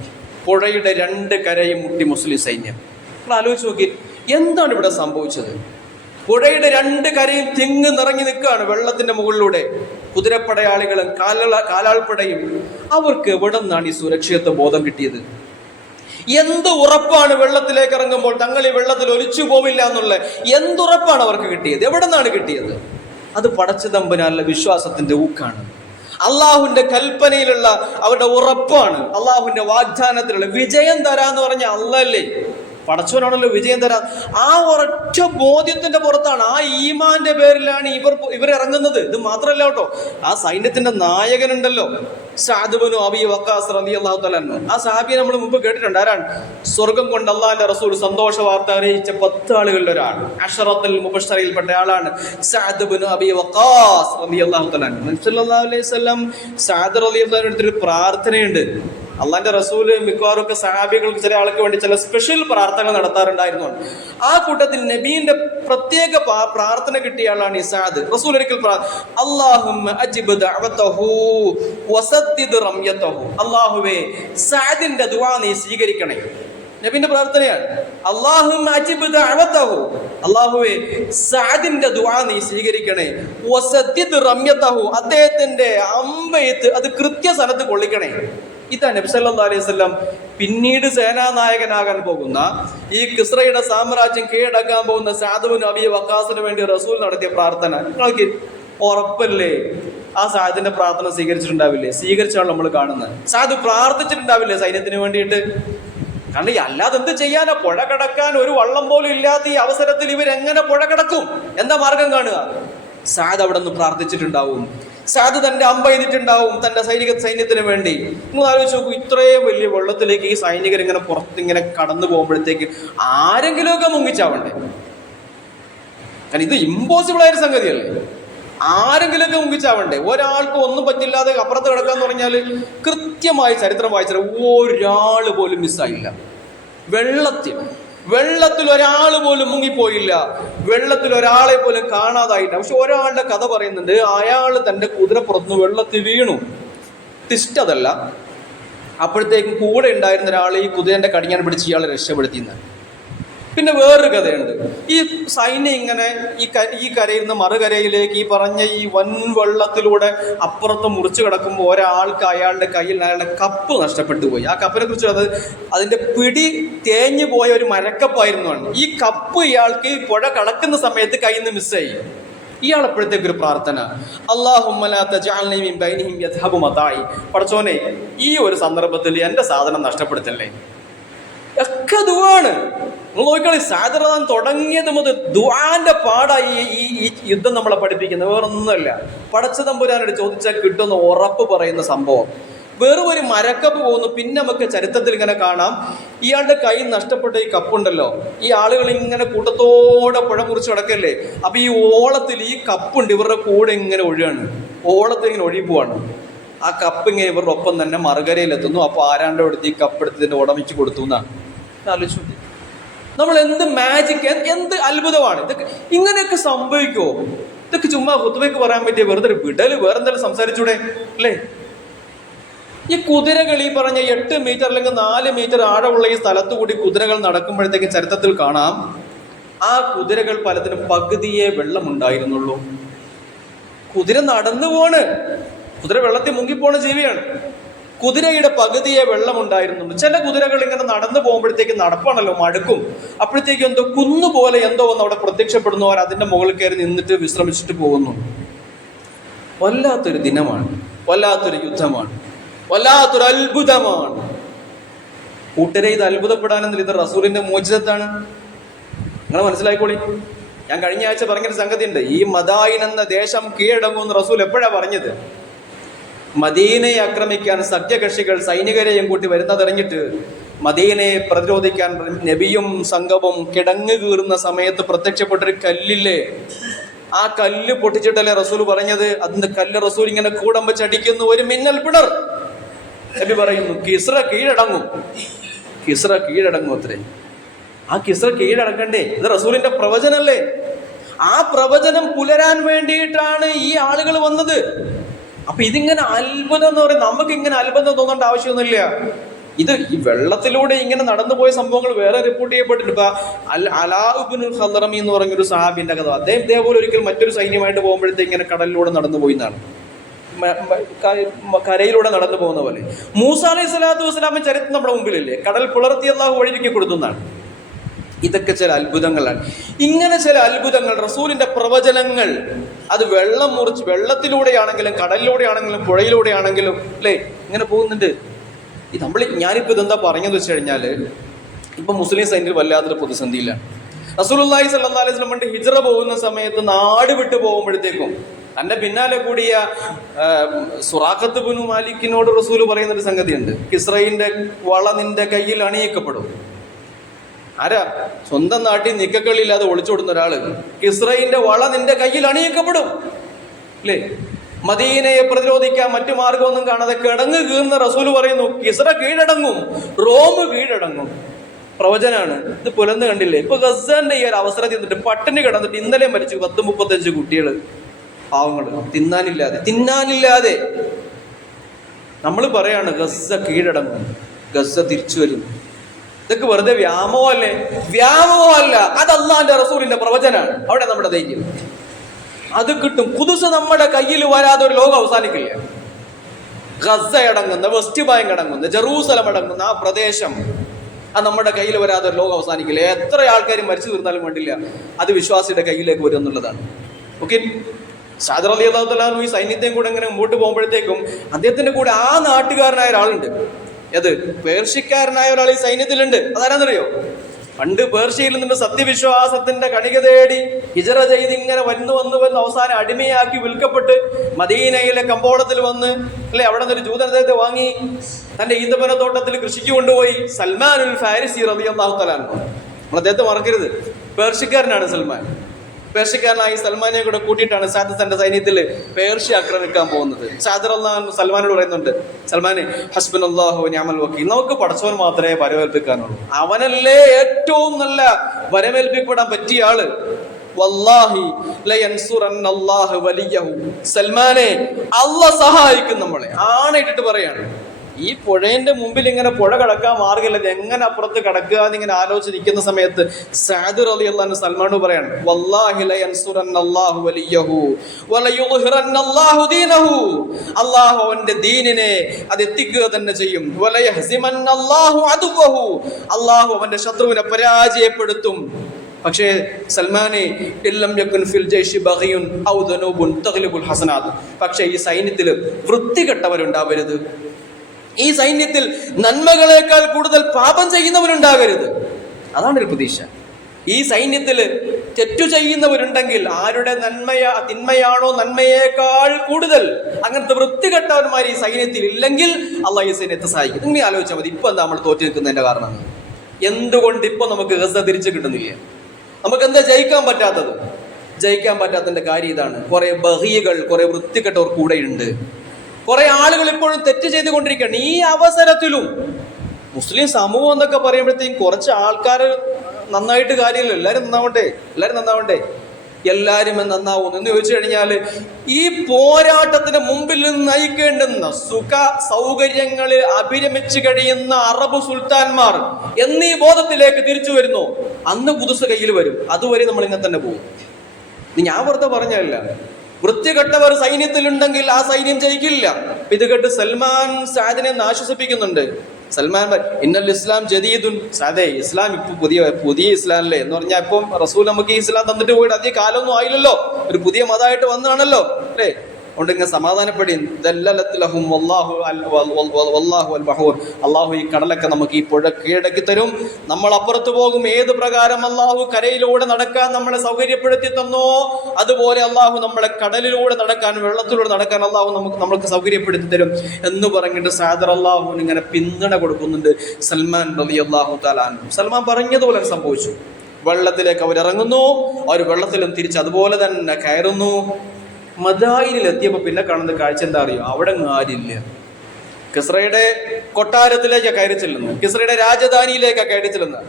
പുഴയുടെ 2 കരയും മുട്ടി മുസ്ലിം സൈന്യം. നമ്മൾ ആലോചിച്ച് നോക്കി, എന്താണ് ഇവിടെ സംഭവിച്ചത്? പുഴയുടെ 2 കരയും തിങ്ങ് നിറഞ്ഞു നിൽക്കുകയാണ് വെള്ളത്തിന്റെ മുകളിലൂടെ. കുതിരപ്പടയാളികളും കാലാൾപ്പടയും. അവർക്ക് എവിടെ നിന്നാണ് ഈ സുരക്ഷിതത്വ ബോധം കിട്ടിയത്? എന്ത് ഉറപ്പാണ് വെള്ളത്തിലേക്ക് ഇറങ്ങുമ്പോൾ തങ്ങൾ ഈ വെള്ളത്തിൽ ഒലിച്ചു പോവില്ല എന്നുള്ള എന്തുറപ്പാണ് അവർക്ക് കിട്ടിയത്? എവിടെ നിന്നാണ് കിട്ടിയത്? അത് പടച്ചതമ്പുരാനുള്ള വിശ്വാസത്തിന്റെ ഊക്കാണ്. അള്ളാഹുവിന്റെ കൽപ്പനയിലുള്ള അവരുടെ ഉറപ്പാണ്. അള്ളാഹുവിന്റെ വാഗ്ദാനത്തിലുള്ള വിജയം തരാന്ന് പറഞ്ഞ അള്ളല്ലേ, പടച്ചവനാണല്ലോ വിജയം തരാൻ. ആ ഒരൊറ്റ ബോധ്യത്തിന്റെ പുറത്താണ്, ആ ഈമാന്റെ പേരിലാണ് ഇവർ ഇറങ്ങുന്നത്. ഇത് മാത്രമല്ല കേട്ടോ, ആ സൈന്യത്തിന്റെ നായകനുണ്ടല്ലോ, സഅദ് ഇബ്നു അബീ വഖാസ് റളിയല്ലാഹു തആല അൻഹു. ആ സഹാബിയെ നമ്മൾ മുമ്പ് കേട്ടിട്ടുണ്ട്. ആരാണ്? സ്വർഗം കൊണ്ട് അള്ളാഹിന്റെ റസൂൽ സന്തോഷ വാർത്ത അറിയിച്ച 10 ആളുകളിൽ ഒരാൾ, അശറത്തുൽ മുബശ്ശറയിൽപ്പെട്ട ആളാണ് സഅദ് ഇബ്നു അബീ വഖാസ് റളിയല്ലാഹു തആല അൻഹു. നബി സല്ലല്ലാഹു അലൈഹി വസല്ലം സഅദ് റളിയല്ലാഹു അൻഹു അടുത്തൊരു പ്രാർത്ഥനയുണ്ട്. അള്ളാന്റെ റസൂല് മിക്കവാറും ഒക്കെ സഹാബികൾക്ക് ചില ആൾക്ക് വേണ്ടി ചില സ്പെഷ്യൽ പ്രാർത്ഥനകൾ നടത്താറുണ്ടായിരുന്നു. ആ കൂട്ടത്തിൽ നബീന്റെ പ്രത്യേക പ്രാർത്ഥന കിട്ടിയ ആളാണ് ഈ സഅദ്. റസൂൽ ഒരിക്കൽ അല്ലാഹുമ്മ അജിബ് ദഅവതഹു വസദ്ദിദ് റംയതഹു, അല്ലാഹുവേ സഅദിന്റെ ദുആ നീ സ്വീകരിക്കണേ. നബിന്റെ പ്രാർത്ഥനയാണ്. അല്ലാഹുമ്മ അജിബ് ദഅവതഹു, അല്ലാഹുവേ സഅദിന്റെ ദുആ നീ സ്വീകരിക്കണേ. വസദ്ദിദ് റംയതഹു, അദ്ദേഹത്തിന്റെ അമ്പെയ്ത്ത് അത് കൃത്യസ്ഥലത്ത് കൊള്ളിക്കണേ. ഇതാ നബി സല്ലല്ലാഹു അലൈഹി വസല്ലം പിന്നീട് സേനാനായകനാകാൻ പോകുന്ന, ഈ കിസ്രയുടെ സാമ്രാജ്യം കീഴടക്കാൻ പോകുന്ന സഅദ് ഇബ്നു അബീ വഖാസിന് വേണ്ടി റസൂൽ നടത്തിയ പ്രാർത്ഥന. നിങ്ങൾക്ക് ഉറപ്പല്ലേ ആ സഅദിന്റെ പ്രാർത്ഥന സ്വീകരിച്ചിട്ടുണ്ടാവില്ലേ? സ്വീകരിച്ചാണ് നമ്മൾ കാണുന്നത്. സഅദ് പ്രാർത്ഥിച്ചിട്ടുണ്ടാവില്ലേ സൈന്യത്തിന് വേണ്ടിയിട്ട്? കാരണം അല്ലാതെ എന്ത് ചെയ്യാനാ? പുഴ കടക്കാൻ ഒരു വള്ളം പോലും ഇല്ലാത്ത ഈ അവസരത്തിൽ ഇവരെങ്ങനെ പുഴ കടക്കും? എന്താ മാർഗം കാണുക? സഅദ് അവിടെ നിന്ന് പ്രാർത്ഥിച്ചിട്ടുണ്ടാവും. സഅദ് തന്റെ അമ്പെയ്തിട്ടുണ്ടാവും തന്റെ സൈന്യത്തിന് വേണ്ടി. നിങ്ങൾ ആലോചിച്ച് നോക്കൂ, ഇത്രയും വലിയ വെള്ളത്തിലേക്ക് ഈ സൈനികർ ഇങ്ങനെ പുറത്തിങ്ങനെ കടന്നു പോകുമ്പോഴത്തേക്ക് ആരെങ്കിലുമൊക്കെ മുങ്ങിച്ചാവണ്ടേ? കാരണം ഇത് ഇമ്പോസിബിൾ ആയൊരു സംഗതിയല്ലേ. ആരെങ്കിലുമൊക്കെ മുങ്ങിച്ചാവണ്ടേ? ഒരാൾക്ക് ഒന്നും പറ്റില്ലാതെ അപ്പുറത്ത് കിടക്കാന്ന് പറഞ്ഞാൽ കൃത്യമായി ചരിത്രം വായിച്ചാൽ ഒരാൾ പോലും മിസ്സായില്ല. വെള്ളത്തിൽ ഒരാൾ പോലും മുങ്ങിപ്പോയില്ല. വെള്ളത്തിൽ ഒരാളെ പോലും കാണാതായില്ല. പക്ഷെ ഒരാളുടെ കഥ പറയുന്നുണ്ട്, അയാൾ തന്റെ കുതിരപ്പുറത്തുനിന്ന് വെള്ളത്തിൽ വീണു. തിഷ്ടതല്ല, അപ്പോഴത്തേക്കും കൂടെ ഉണ്ടായിരുന്ന ഒരാൾ ഈ കുതിരന്റെ കടിഞ്ഞാൻ പിടിച്ച് ഇയാളെ രക്ഷപ്പെടുത്തിയെന്ന്. പിന്നെ വേറൊരു കഥയുണ്ട്. ഈ സൈന്യം ഇങ്ങനെ ഈ കരയിൽ നിന്ന് മറുകരയിലേക്ക് ഈ പറഞ്ഞ ഈ വൻ വെള്ളത്തിലൂടെ അപ്പുറത്ത് മുറിച്ചു കിടക്കുമ്പോൾ ഒരാൾക്ക് അയാളുടെ കയ്യിൽ അയാളുടെ കപ്പ് നഷ്ടപ്പെട്ടു പോയി. ആ കപ്പിനെ കുറിച്ച് അതിന്റെ പിടി തേഞ്ഞു പോയ ഒരു മരക്കപ്പായിരുന്നു. ഈ കപ്പ് ഇയാൾക്ക് ഈ പുഴ കടക്കുന്ന സമയത്ത് കയ്യിൽ നിന്ന് മിസ്സായി. ഇയാൾ എപ്പോഴത്തേക്കൊരു പ്രാർത്ഥന, അല്ലാഹുമ്മ ലാ തജഅൽനി മിൻ ബൈനിഹിം യദ്ഹബു മതാഇ, പടച്ചോനെ ഈ ഒരു സന്ദർഭത്തിൽ എന്റെ സാധനം നഷ്ടപ്പെടുത്തല്ലേ. ഒക്കെ ദുആണ്. നോക്കിക്കളി, സഅദ് റളിയല്ലാഹു തുടങ്ങിയത് മുതൽ ദുആന്റെ പാടായി ഈ യുദ്ധം നമ്മളെ പഠിപ്പിക്കുന്നത്. വേറൊന്നുമല്ല, പടച്ചതമ്പുരാനോട് ചോദിച്ചാൽ കിട്ടുന്ന ഉറപ്പ് പറയുന്ന സംഭവം. വെറും ഒരു മരക്കപ്പ് പോകുന്നു. പിന്നെ നമുക്ക് ചരിത്രത്തിൽ ഇങ്ങനെ കാണാം, ഇയാളുടെ കൈ നഷ്ടപ്പെട്ട ഈ കപ്പുണ്ടല്ലോ, ഈ ആളുകൾ ഇങ്ങനെ കൂട്ടത്തോടെ പുഴ മുറിച്ച് കിടക്കല്ലേ. അപ്പൊ ഈ ഓളത്തിൽ ഈ കപ്പുണ്ട് ഇവരുടെ കൂടെ ഇങ്ങനെ ഒഴുകാണ്, ഓളത്തിൽ ഇങ്ങനെ ഒഴുകി പോവാണ്. ആ കപ്പ് ഇങ്ങനെ ഇവരുടെ ഒപ്പം തന്നെ മറുകരയിലെത്തുന്നു. അപ്പൊ ആരാണ്ട് എടുത്ത് ഈ കപ്പ് എടുത്തതിന്റെ ഉടമിച്ച് കൊടുത്തു എന്നാണ്. ആലോചിച്ചു നമ്മൾ എന്ത് മാജിക്, എന്ത് അത്ഭുതമാണ് ഇതൊക്കെ. ഇങ്ങനെയൊക്കെ സംഭവിക്കുമോ? ഇതൊക്കെ ചുമ്മാ ഖുത്ബയ്ക്ക് പറയാൻ പറ്റിയ വെറുതെ ഒരു വിടല്, വേറെന്തെങ്കിലും സംസാരിച്ചൂടെ അല്ലേ? ഈ കുതിരകൾ ഈ പറഞ്ഞ 8 മീറ്റർ അല്ലെങ്കിൽ 4 മീറ്റർ ആഴമുള്ള ഈ സ്ഥലത്തു കൂടി കുതിരകൾ നടക്കുമ്പോഴത്തേക്ക് ചരിത്രത്തിൽ കാണാം, ആ കുതിരകൾ പലതിനും പകുതിയെ വെള്ളമുണ്ടായിരുന്നുള്ളൂ. കുതിര നടന്നു പോണ്, കുതിര വെള്ളത്തിൽ മുങ്ങിപ്പോണ ജീവിയാണ്. കുതിരയുടെ പകുതിയെ വെള്ളമുണ്ടായിരുന്നുള്ളൂ. ചില കുതിരകൾ ഇങ്ങനെ നടന്നു പോകുമ്പോഴത്തേക്ക് നടപ്പാണല്ലോ, മടുക്കും. അപ്പോഴത്തേക്കും എന്തോ കുന്നുപോലെ എന്തോ ഒന്ന് അവിടെ പ്രത്യക്ഷപ്പെടുന്നവർ അതിന്റെ മുകളിൽ കയറി നിന്നിട്ട് വിശ്രമിച്ചിട്ട് പോകുന്നു. വല്ലാത്തൊരു ദിനമാണ്, വല്ലാത്തൊരു യുദ്ധമാണ്, വല്ലാത്തൊരു അത്ഭുതമാണ്. കൂട്ടരെ, ഇത് അത്ഭുതപ്പെടാനെന്നില്ല, ഇത് റസൂലിന്റെ മോചിതത്താണ്. നിങ്ങൾ മനസ്സിലായിക്കോളി. ഞാൻ കഴിഞ്ഞ ആഴ്ച പറഞ്ഞൊരു സംഗതി ഉണ്ട്. ഈ മദായിൻ എന്ന ദേശം കീഴടങ്ങുമെന്ന് റസൂൽ എപ്പോഴാ പറഞ്ഞത്? മദീനയെ ആക്രമിക്കാൻ സഖ്യകക്ഷികൾ സൈനികരെയും കൂട്ടി വരുന്നതറിഞ്ഞിട്ട് മദീനയെ പ്രതിരോധിക്കാൻ നബിയും സംഘവും കിടങ്ങ് കീറുന്ന സമയത്ത് പ്രത്യക്ഷപ്പെട്ടൊരു കല്ലില്ലേ, ആ കല്ല് പൊട്ടിച്ചിട്ടല്ലേ റസൂൽ പറഞ്ഞത്? അതിന്റെ കല്ല് റസൂൽ ഇങ്ങനെ കൂടം വെച്ച് അടിക്കുന്നു, ഒരു മിന്നൽ പിണർ. നബി പറയുന്നു, കിസ്ര കീഴടങ്ങും, കിസ്ര കീഴടങ്ങും. അത്രേ. ആ കിസ്ര കീഴടങ്ങണ്ടേ? ഇത് റസൂലിന്റെ പ്രവചനല്ലേ? ആ പ്രവചനം പുലരാൻ വേണ്ടിയിട്ടാണ് ഈ ആളുകൾ വന്നത്. അപ്പൊ ഇതിങ്ങനെ അത്ഭുതം എന്ന് പറയും. നമുക്ക് ഇങ്ങനെ അത്ഭുതം തോന്നേണ്ട ആവശ്യമൊന്നുമില്ല. ഇത് ഈ വെള്ളത്തിലൂടെ ഇങ്ങനെ നടന്നുപോയ സംഭവങ്ങൾ വേറെ റിപ്പോർട്ട് ചെയ്യപ്പെട്ടിട്ടുണ്ട്. ഇപ്പൊ അലാ ഇബ്നുൽ ഖദ്റമി എന്ന് പറഞ്ഞൊരു സഹാബിന്റെ കഥ. അദ്ദേഹം ഇതേപോലെ ഒരിക്കൽ മറ്റൊരു സൈന്യമായിട്ട് പോകുമ്പോഴത്തേക്ക് ഇങ്ങനെ കടലിലൂടെ നടന്നു പോയി എന്നാണ്, കരയിലൂടെ നടന്നു പോകുന്ന പോലെ. മൂസ അലൈഹി സ്വലാത്തു വസ്സലാമിന്റെ ചരിത്രം നമ്മുടെ മുമ്പിലില്ലേ? കടൽ പിളർത്തി അല്ലാഹു വഴിയൊരുക്കി കൊടുത്തുന്നാണ്. ഇതൊക്കെ ചില അത്ഭുതങ്ങളാണ്. ഇങ്ങനെ ചില അത്ഭുതങ്ങൾ, റസൂലിന്റെ പ്രവചനങ്ങൾ, അത് വെള്ളം മുറിച്ച് വെള്ളത്തിലൂടെയാണെങ്കിലും കടലിലൂടെയാണെങ്കിലും പുഴയിലൂടെയാണെങ്കിലും അല്ലേ ഇങ്ങനെ പോകുന്നുണ്ട്. ഞാനിപ്പോ ഇതെന്താ പറഞ്ഞെന്ന് വെച്ച് കഴിഞ്ഞാല്, ഇപ്പൊ മുസ്ലിം സൈന്യം വല്ലാത്തൊരു പ്രതിസന്ധിയിലാണ്. റസൂലുള്ളാഹി സ്വല്ലല്ലാഹു അലൈഹി വസല്ലം പണ്ട് ഹിജ്റ പോകുന്ന സമയത്ത് നാട് വിട്ടു പോകുമ്പോഴത്തേക്കും തന്റെ പിന്നാലെ കൂടിയ സുറാഖത്ത് ബിനു മാലിക്കിനോട് റസൂല് പറയുന്നൊരു സംഗതിയുണ്ട്. കിസ്റയിന്റെ വള നിന്റെ കയ്യിൽ അണിയിക്കപ്പെടും. ആരാ? സ്വന്തം നാട്ടിൽ നിക്കക്കളില്ലാതെ ഒളിച്ചോടുന്ന ഒരാള്. കിസ്റയിന്റെ വള നിന്റെ കയ്യിൽ അണിയിക്കപ്പെടും അല്ലേ? മദീനയെ പ്രതിരോധിക്കാൻ മറ്റു മാർഗമൊന്നും കാണാതെ കിടങ്ങ് കീർന്ന റസൂല് പറയുന്നു, കിസ്റ കീഴടങ്ങും, റോം കീഴടങ്ങും. പ്രവചനാണ് ഇത്. പുലർന്ന് കണ്ടില്ലേ? ഇപ്പൊ ഗസന്റെ ഈ ഒരു അവസരം തിന്നിട്ട് പട്ടിണി കിടന്നിട്ട് ഇന്നലെ മരിച്ചു 10-35 കുട്ടികൾ, പാവങ്ങള്, തിന്നാനില്ലാതെ. നമ്മൾ പറയാണ് ഗസ കീഴടങ്ങും, ഗസ തിരിച്ചു വരും. ഇതൊക്കെ വെറുതെ വ്യാമോഹമല്ലേ? വ്യാമോഹമല്ല, അത് അല്ലാഹുവിന്റെ റസൂലിന്റെ പ്രവചനാണ്. അവിടെ നമ്മുടെ ധൈര്യം അത് കിട്ടും. ഖുദ്സ് നമ്മുടെ കയ്യിൽ വരാതെ ഒരു ലോകം അവസാനിക്കില്ല. ഗസ അടങ്ങുന്ന, വെസ്റ്റ് ബാങ്ക് അടങ്ങുന്ന, ജെറൂസലം അടങ്ങുന്ന ആ പ്രദേശം, അത് നമ്മുടെ കയ്യിൽ വരാതെ ഒരു ലോകം അവസാനിക്കില്ല. എത്ര ആൾക്കാർ മരിച്ചു തീർന്നാലും വേണ്ടില്ല, അത് വിശ്വാസിയുടെ കയ്യിലേക്ക് വരും എന്നുള്ളതാണ്. ഓക്കെ. സഅദ് റളിയല്ലാഹു തആല ഈ സൈന്യത്തെയും കൂടെ ഇങ്ങനെ മുമ്പോട്ട് പോകുമ്പോഴത്തേക്കും അദ്ദേഹത്തിന്റെ കൂടെ ആ നാട്ടുകാരനായ ഒരാളുണ്ട്. ഏത്? പേർഷ്യക്കാരനായ ഒരാൾ ഈ സൈന്യത്തിലുണ്ട്. അതാരാന്നറിയോ? പണ്ട് പേർഷ്യയിൽ നിന്ന് സത്യവിശ്വാസത്തിന്റെ കണിക തേടി ഹിജ്റ ചെയ്ത് ഇങ്ങനെ വന്ന് അവസാനം അടിമയാക്കി വിൽക്കപ്പെട്ട് മദീനയിലെ കമ്പോളത്തിൽ വന്ന് അല്ലെ, അവിടെ നിന്ന് ഒരു ജൂതൻ അദ്ദേഹത്തെ വാങ്ങി തന്റെ ഈന്തപ്പനത്തോട്ടത്തിൽ കൃഷിക്ക് കൊണ്ടുപോയി. സൽമാനുൽ ഫാരിസി റളിയല്ലാഹു തആല അൻഹു. നമ്മൾ അദ്ദേഹത്തെ മറക്കരുത്. പേർഷ്യക്കാരനാണ് സൽമാൻ. പേർഷ്യക്കാരനായി സൽമാനെ കൂടെ കൂട്ടിയിട്ടാണ് സഅദ് തന്റെ സൈന്യത്തിൽ പേർഷ്യ ആക്രമിക്കാൻ പോകുന്നത്. സഅദ് റളിയല്ലാഹു സൽമാനോട് പറയുന്നുണ്ട്, സൽമാനെ ഹസ്ബുനല്ലാഹു വനിഅമൽ വക്കീൽ, നമുക്ക് പടച്ചവൻ മാത്രമേ വരവേൽപ്പിക്കാനുള്ളൂ, അവനല്ലേ ഏറ്റവും നല്ല വരവേൽപ്പിക്കപ്പെടാൻ പറ്റിയ ആള്. വല്ലാഹി ലയൻസുറന്നല്ലാഹു വലിയഹു, സൽമാനെ അല്ലാഹ് സഹായിക്കും നമ്മളെ. ആണയിട്ടിട്ട് പറയാണ്. ഈ പുഴയുടെ മുമ്പിൽ ഇങ്ങനെ പുഴ കടക്കാൻ മാർഗമില്ല, എങ്ങനെ അപ്പുറത്ത് കടക്കുക എന്നിങ്ങനെ ആലോചിച്ചിരിക്കുന്ന സമയത്ത് സഅദ് റളിയല്ലാഹു അൻഹു സൽമാനോട് പറയാണ്, വല്ലാഹി ലയൻസുറന്നല്ലാഹു വലിയഹു വലയുദ്ഹിറന്നല്ലാഹു ദീനഹു, അല്ലാഹു അവന്റെ ദീനിനെ അത് എത്തിക്കുക തന്നെ ചെയ്യും. വലയഹ്സിമന്നല്ലാഹു അദുവഹു, അല്ലാഹു അവന്റെ ശത്രുവിനെ പരാജയപ്പെടുത്തും. പക്ഷേ സൽമാനെ ഇല്ലം യകുൻ ഫിൽ ജയ്ഷി ബഗിയുൻ ഔ ദുനൂബുൻ തഗ്ലിബുൽ ഹസനാത്, പക്ഷേ ഈ സൈന്യത്തിൽ വൃത്തികെട്ടവരുണ്ടാവരുത്, ഈ സൈന്യത്തിൽ നന്മകളെക്കാൾ കൂടുതൽ പാപം ചെയ്യുന്നവരുണ്ടാകരുത്. അതാണ് ഒരു പ്രതീക്ഷ. ഈ സൈന്യത്തിൽ തെറ്റു ചെയ്യുന്നവരുണ്ടെങ്കിൽ ആരുടെ തിന്മയാണോ നന്മയേക്കാൾ കൂടുതൽ, അങ്ങനത്തെ വൃത്തികെട്ടവന്മാർ ഈ സൈന്യത്തിൽ ഇല്ലെങ്കിൽ അള്ളാഹു ഈ സൈന്യത്തെ സഹായിക്കും. നിങ്ങൾ ആലോചിച്ചാൽ മതി, ഇപ്പൊ എന്താ നമ്മൾ തോറ്റു നിൽക്കുന്നതിന്റെ കാരണം? എന്തുകൊണ്ട് ഇപ്പൊ നമുക്ക് ഗസ തിരിച്ചു കിട്ടുന്നില്ല? നമുക്ക് എന്താ ജയിക്കാൻ പറ്റാത്തത്? ജയിക്കാൻ പറ്റാത്തതിന്റെ കാര്യം ഇതാണ്. കുറെ ബഹികൾ, കുറെ വൃത്തികെട്ടവർ കൂടെയുണ്ട്. കുറെ ആളുകൾ ഇപ്പോഴും തെറ്റ് ചെയ്തുകൊണ്ടിരിക്കുകയാണ്. ഈ അവസരത്തിലും മുസ്ലിം സമൂഹം എന്നൊക്കെ പറയുമ്പോഴത്തേക്കും കുറച്ച് ആൾക്കാർ നന്നായിട്ട് കാര്യമില്ല. എല്ലാവരും നന്നാവണ്ടേ. എല്ലാവരും നന്നാവും എന്ന് ചോദിച്ചു കഴിഞ്ഞാൽ ഈ പോരാട്ടത്തിന് മുമ്പിൽ നിന്ന് നയിക്കേണ്ടുന്ന സുഖ സൗകര്യങ്ങളിൽ അഭിരമിച്ചു കഴിയുന്ന അറബ് സുൽത്താൻമാർ എന്നീ ബോധത്തിലേക്ക് തിരിച്ചു വരുന്നു. അന്ന് ഖുദ്സ് കയ്യിൽ വരും. അതുവരെ നമ്മൾ ഇങ്ങനെ തന്നെ പോകും. ഞാൻ വെറുതെ പറഞ്ഞല്ല. വൃത്തികെട്ടവർ സൈന്യത്തിലുണ്ടെങ്കിൽ ആ സൈന്യം ജയിക്കില്ല. ഇത് കേട്ട് സൽമാൻ സഅദിനെ ആശ്വസിപ്പിക്കുന്നുണ്ട്. സൽമാൻ ഇന്നൽ ഇസ്ലാം ജദീദുൻ, സഅദേ ഇസ്ലാം ഇപ്പൊ പുതിയ ഇസ്ലാം അല്ലേ എന്ന് പറഞ്ഞാൽ ഇപ്പം റസൂൽ നമുക്ക് ഈ ഇസ്ലാം തന്നിട്ട് പോയിട്ട് അധികം കാലമൊന്നും ആയില്ലല്ലോ, ഒരു പുതിയ മതമായിട്ട് വന്നതാണല്ലോ അല്ലേ. അതുകൊണ്ട് ഇങ്ങനെ സമാധാനപ്പെടി. അള്ളാഹു ഈ കടലൊക്കെ നമുക്ക് ഈ പുഴ കീഴടക്കി തരും, നമ്മൾ അപ്പുറത്ത് പോകും. ഏത് പ്രകാരം അള്ളാഹു കരയിലൂടെ നടക്കാൻ നമ്മളെ സൗകര്യപ്പെടുത്തി തന്നോ അതുപോലെ അള്ളാഹു നമ്മളെ കടലിലൂടെ നടക്കാൻ, വെള്ളത്തിലൂടെ നടക്കാൻ അള്ളാഹു നമ്മൾക്ക് സൗകര്യപ്പെടുത്തി തരും എന്ന് പറഞ്ഞിട്ട് സാദർ അള്ളാഹുവിന് ഇങ്ങനെ പിന്തുണ കൊടുക്കുന്നുണ്ട് സൽമാൻ റളിയല്ലാഹു തആല അൻഹു. സൽമാൻ പറഞ്ഞതുപോലെ സംഭവിച്ചു. വെള്ളത്തിലേക്ക് അവരിറങ്ങുന്നു, അവർ വെള്ളത്തിലും തിരിച്ച് അതുപോലെ തന്നെ കയറുന്നു. മദായിനിൽ എത്തിയപ്പോൾ പിന്നെ കാണുന്ന കാഴ്ച എന്താ അറിയോ? അവിടെ ആരില്ല. കിസ്രയുടെ കൊട്ടാരത്തിലേക്ക് കയറി ചെല്ലുന്നു, കിസ്രയുടെ രാജധാനിയിലേക്ക് കയറി ചെല്ലുന്നു.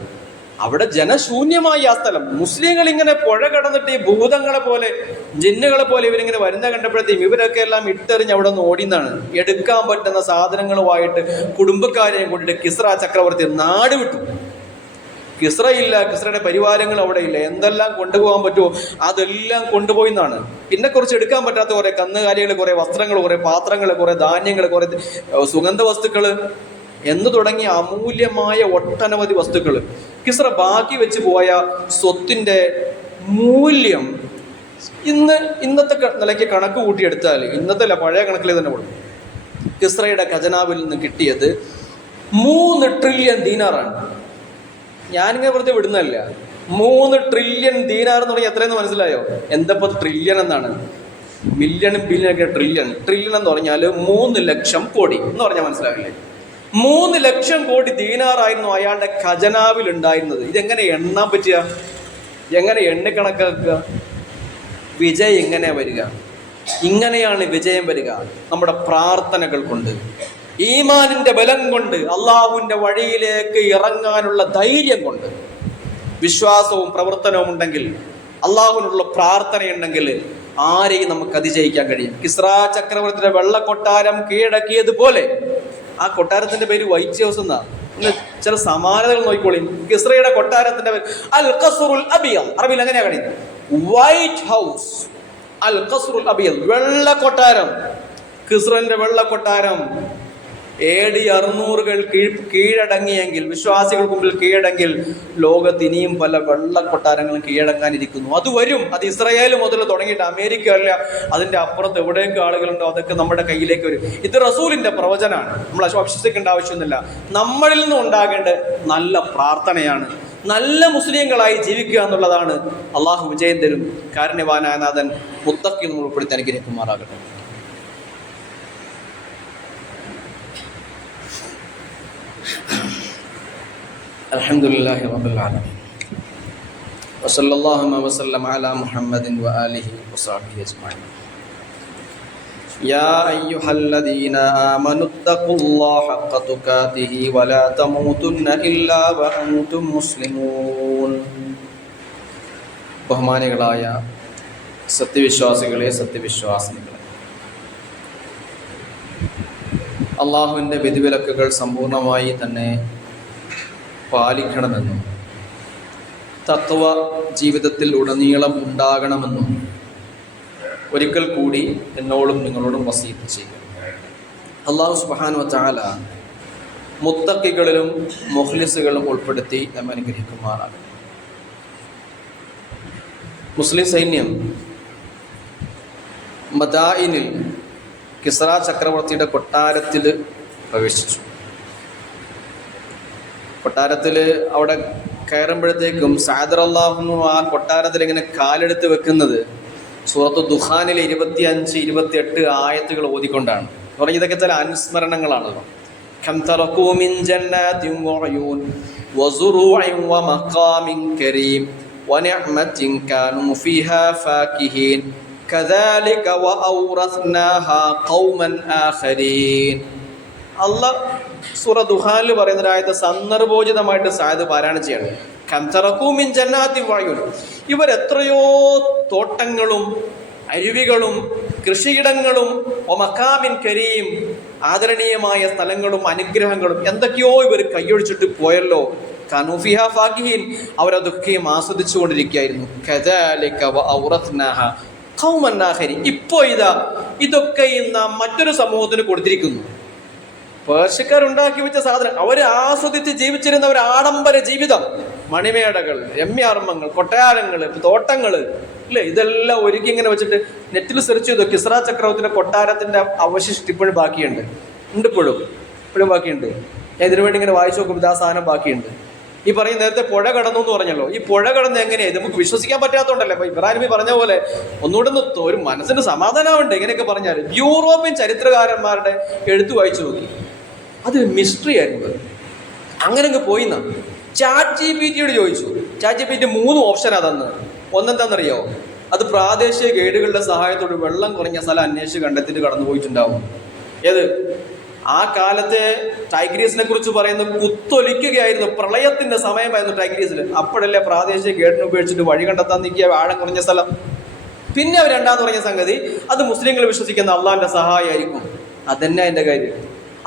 അവിടെ ജനശൂന്യമായി ആ സ്ഥലം. മുസ്ലിങ്ങൾ ഇങ്ങനെ പുഴ കടന്നിട്ട് ഈ ഭൂതങ്ങളെ പോലെ, ജിന്നുകളെ പോലെ ഇവരിങ്ങനെ വരുന്ന കണ്ടപ്പോഴത്തേക്കും ഇവരൊക്കെ എല്ലാം ഇട്ടെറിഞ്ഞ് അവിടെ നിന്ന് ഓടിയെന്നാണ്. എടുക്കാൻ പറ്റുന്ന സാധനങ്ങളുമായിട്ട് കുടുംബക്കാരെയും കൊണ്ടിട്ട് കിസ്ര ചക്രവർത്തി നാട് വിട്ടു. കിസ്ര ഇല്ല, കിസ്രയുടെ പരിവാരങ്ങൾ അവിടെ ഇല്ല. എന്തെല്ലാം കൊണ്ടുപോകാൻ പറ്റുമോ അതെല്ലാം കൊണ്ടുപോയി എന്നാണ്. പിന്നെ കുറച്ച് എടുക്കാൻ പറ്റാത്ത കുറെ കന്നുകാലികൾ, കുറെ വസ്ത്രങ്ങൾ, കുറെ പാത്രങ്ങൾ, കുറെ ധാന്യങ്ങൾ, കുറെ സുഗന്ധ വസ്തുക്കൾ എന്ന് തുടങ്ങിയ അമൂല്യമായ ഒട്ടനവധി വസ്തുക്കൾ. കിസ്ര ബാക്കി വെച്ച് പോയ സ്വത്തിന്റെ മൂല്യം ഇന്നത്തെ നിലയ്ക്ക് കണക്ക് കൂട്ടിയെടുത്താൽ, ഇന്നത്തെ അല്ല പഴയ കണക്കിൽ തന്നെ കൊടുക്കും, കിസ്രയുടെ ഖജനാവിൽ നിന്ന് കിട്ടിയത് 3 ട്രില്യൺ ദീനാറാണ്. ഞാനിങ്ങനെ വെറുതെ വിടുന്നതല്ല. 3 ട്രില്യൺ ദീനാർ എന്ന് പറഞ്ഞാൽ എത്രയെന്ന് മനസ്സിലായോ? എന്തപ്പോ ട്രില്യൺ എന്നാണ്? മില്യണും ബില്യണൊക്കെ ട്രില്യൺ. ട്രില്യൺ എന്ന് പറഞ്ഞാൽ 3 ലക്ഷം കോടി എന്ന് പറഞ്ഞാൽ മനസ്സിലാവില്ലേ? 3 ലക്ഷം കോടി ദീനാറായിരുന്നു അയാളുടെ ഖജനാവിൽ ഉണ്ടായിരുന്നത്. ഇതെങ്ങനെ എണ്ണാൻ പറ്റുക? എങ്ങനെ എണ്ണിക്കണക്കാക്കുക? വിജയം എങ്ങനെ വരിക? ഇങ്ങനെയാണ് വിജയം വരിക, നമ്മുടെ പ്രാർത്ഥനകൾ കൊണ്ട്, ഈമാനിന്റെ ബലം കൊണ്ട്, അള്ളാഹുവിന്റെ വഴിയിലേക്ക് ഇറങ്ങാനുള്ള ധൈര്യം കൊണ്ട്. വിശ്വാസവും പ്രവർത്തനവും ഉണ്ടെങ്കിൽ, അള്ളാഹുവിനുള്ള പ്രാർത്ഥനയുണ്ടെങ്കിൽ ആരെയും നമുക്ക് അതിജയിക്കാൻ കഴിയും. കിസ്ര ചക്രവർത്തിയുടെ വെള്ളക്കൊട്ടാരം കീഴടക്കിയതുപോലെ, ആ കൊട്ടാരത്തിന്റെ പേര് വൈറ്റ് ഹൗസ് എന്നാ. ചില സമാനതകൾ നോക്കിക്കോളി. കിസ്രയുടെ കൊട്ടാരത്തിന്റെ പേര് അൽ ഖസ്റുൽ അബിയദ്. അറബിയിൽ എങ്ങനെയാ കഴിയുന്നത്? വൈറ്റ് ഹൗസ്, അൽ ഖസ്റുൽ അബിയദ്, വെള്ളക്കൊട്ടാരം. കിസ്രന്റെ വെള്ളക്കൊട്ടാരം AD 600 കീഴടങ്ങിയെങ്കിൽ, വിശ്വാസികൾക്ക് മുമ്പിൽ കീഴടങ്ങിൽ, ലോകത്ത് ഇനിയും പല വെള്ളക്കൊട്ടാരങ്ങളും കീഴടങ്ങാനിരിക്കുന്നു. അത് വരും. അത് ഇസ്രായേൽ മുതൽ തുടങ്ങിയിട്ട് അമേരിക്ക അല്ല, അതിന്റെ അപ്പുറത്ത് എവിടെയൊക്കെ ആളുകളുണ്ടോ അതൊക്കെ നമ്മുടെ കയ്യിലേക്ക് വരും. ഇത് റസൂലിന്റെ പ്രവചനമാണ്. നമ്മൾ വിശ്വസിക്കേണ്ട ആവശ്യമൊന്നുമില്ല. നമ്മളിൽ നിന്നും ഉണ്ടാകേണ്ട നല്ല പ്രാർത്ഥനയാണ്. നല്ല മുസ്ലിങ്ങളായി ജീവിക്കുക എന്നുള്ളതാണ്. അള്ളാഹു വിജയം തരും. കാരുണ്യവാനായ നാഥൻ മുത്തഖി നമ്മൾ ഉൾപ്പെടുത്തി അനുഗ്രഹിക്കുമാറാകട്ടെ. അൽഹംദുലില്ലാഹി റബ്ബിൽ ആലമീൻ വസല്ലല്ലാഹു വസല്ലമ അലാ മുഹമ്മദിൻ വആലിഹി വസഹ്ബിഹി അജ്മഈൻ. യാ അയ്യുഹല്ലദീന ആമനുത്തഖുല്ലാഹ ഹഖ്ക തുഖാതിഹി വലാ തമൂതുന്ന ഇല്ലാ വഅൻതും മുസ്ലിമൂൻ. ബഹുമാനികളായ സത്യവിശ്വാസികളെ, സത്യവിശ്വാസിനികളെ, അള്ളാഹുവിൻ്റെ വിധിവിലക്കുകൾ സമ്പൂർണമായി തന്നെ പാലിക്കണമെന്നും തഖ്വ ജീവിതത്തിൽ ഉടനീളം ഉണ്ടാകണമെന്നും ഒരിക്കൽ കൂടി എന്നോടും നിങ്ങളോടും വസീയത്ത് ചെയ്യും. അല്ലാഹു സുബ്ഹാനഹു വ തആല മുത്തഖികളിലും മുഖ്ലിസുകളും ഉൾപ്പെടുത്തി നമ്മെ അനുഗ്രഹിക്കുമാറാകട്ടെ. മുസ്ലിം സൈന്യം മദായിനിൽ കിസ്ര ചക്രവർത്തിയുടെ കൊട്ടാരത്തിൽ പ്രവേശിച്ചു. കൊട്ടാരത്തിൽ അവിടെ കയറുമ്പോഴത്തേക്കും സഅദ് റളിയല്ലാഹു ആ കൊട്ടാരത്തിൽ ഇങ്ങനെ കാലെടുത്ത് വെക്കുന്നത് സൂറത്തു ദുഖാനിലെ 25-28 ആയത്തുകൾ ഓതിക്കൊണ്ടാണ്. പറഞ്ഞ ഇതൊക്കെ ചില അനുസ്മരണങ്ങളാണല്ലോ. കം തറകൂ മിൻ ജന്നാതിൻ വഉയൂൻ വസുറൂഇൻ വമഖാമിൻ കരീം വനിഅമത്തിൻ കാനൂ ഫീഹാ ഫാകിഹീൻ കദാലിക വഔറസ്നാഹാ ഖൗമൻ ആഖരീൻ. അല്ലാഹ് സൂറ ദുഖാനിൽ പറയുന്ന ഒരായത്ത് സന്ദർഭോചിതമായിട്ട് സഅദ് പാരായണം ചെയ്യണം. കം തറകൂ മിൻ ജന്നാതിൻ വഉയൂൻ. ഇവരെത്രയോ തോട്ടങ്ങളും അരുവികളും കൃഷിയിടങ്ങളും വമഖാമിൻ കരീം, ആദരണീയമായ സ്ഥലങ്ങളും അനുഗ്രഹങ്ങളും എന്തൊക്കെയോ ഇവർ കൈയൊഴിച്ചിട്ട് പോയല്ലോ. കാനൂ ഫീഹാ ഫാകിഹീൻ, അവരതൊക്കെയും ആസ്വദിച്ചു കൊണ്ടിരിക്കുകയായിരുന്നു. കദാലിക വഔറസ്നാഹാ ഖൗമൻ ആഖരീൻ. ഇപ്പോ ഇതൊക്കെ ഇന്ന് മറ്റൊരു സമൂഹത്തിന് കൊടുത്തിരിക്കുന്നു. പേർഷ്യക്കാരുണ്ടാക്കി വെച്ച സാധനം അവർ ആസ്വദിച്ച് ജീവിച്ചിരുന്ന ഒരു ആഡംബര ജീവിതം, മണിമേടകൾ, രമ്യാർമ്മങ്ങൾ, കൊട്ടാരങ്ങൾ, തോട്ടങ്ങൾ, ഇല്ലേ, ഇതെല്ലാം ഒരുക്കി ഇങ്ങനെ വെച്ചിട്ട് നെറ്റിൽ സെർച്ച് ചെയ്തു. കിസ്ര ചക്രവർത്തിന്റെ കൊട്ടാരത്തിന്റെ അവശിഷ്ടം ഇപ്പോഴും ബാക്കിയുണ്ട്, ഇപ്പോഴും ബാക്കിയുണ്ട്. ഞാൻ ഇതിനു വേണ്ടി ഇങ്ങനെ വായിച്ചു നോക്കുമ്പോൾ ആ സാധനം ബാക്കിയുണ്ട്. ഈ പറയും നേരത്തെ പുഴ കടന്നു എന്ന് പറഞ്ഞല്ലോ, ഈ പുഴ കടന്ന് എങ്ങനെയാണ് നമുക്ക് വിശ്വസിക്കാൻ പറ്റാത്തതുകൊണ്ടല്ലേ. ഇപ്പൊ ഇബ്രാഹിമി പറഞ്ഞ പോലെ ഒന്നുകൂടെ ഒരു മനസ്സിന് സമാധാനമുണ്ട് ഇങ്ങനെയൊക്കെ പറഞ്ഞാൽ. യൂറോപ്യൻ ചരിത്രകാരന്മാരുടെ എഴുത്ത് വായിച്ചു നോക്കി, അത് മിസ്റ്ററി ആയിരുന്നു. അങ്ങനെ അങ്ങ് പോയിന്ന ChatGPT ചോദിച്ചു. ChatGPT 3 ഓപ്ഷനാണ് തന്ന്. ഒന്നെന്താണെന്നറിയോ? അത് പ്രാദേശിക ഗൈഡുകളുടെ സഹായത്തോട് വെള്ളം കുറഞ്ഞ സ്ഥലം അന്വേഷിച്ച് കണ്ടെത്തിയിട്ട് കടന്നു പോയിട്ടുണ്ടാവും. ഏത് ആ കാലത്തെ ടൈഗ്രീസിനെ കുറിച്ച് പറയുന്ന കുത്തൊലിക്കുകയായിരുന്നു, പ്രളയത്തിന്റെ സമയമായിരുന്നു ടൈഗ്രീസിൽ. അപ്പോഴല്ലേ പ്രാദേശിക ഗൈഡിനെ ഉപയോഗിച്ചിട്ട് വഴി കണ്ടെത്താൻ നിൽക്കുക ആഴം കുറഞ്ഞ സ്ഥലം. പിന്നെ അവർ രണ്ടാമത് പറഞ്ഞ സംഗതി, അത് മുസ്ലിങ്ങൾ വിശ്വസിക്കുന്ന അള്ളാഹിന്റെ സഹായമായിരിക്കും. അതന്നെ അതിന്റെ കാര്യം.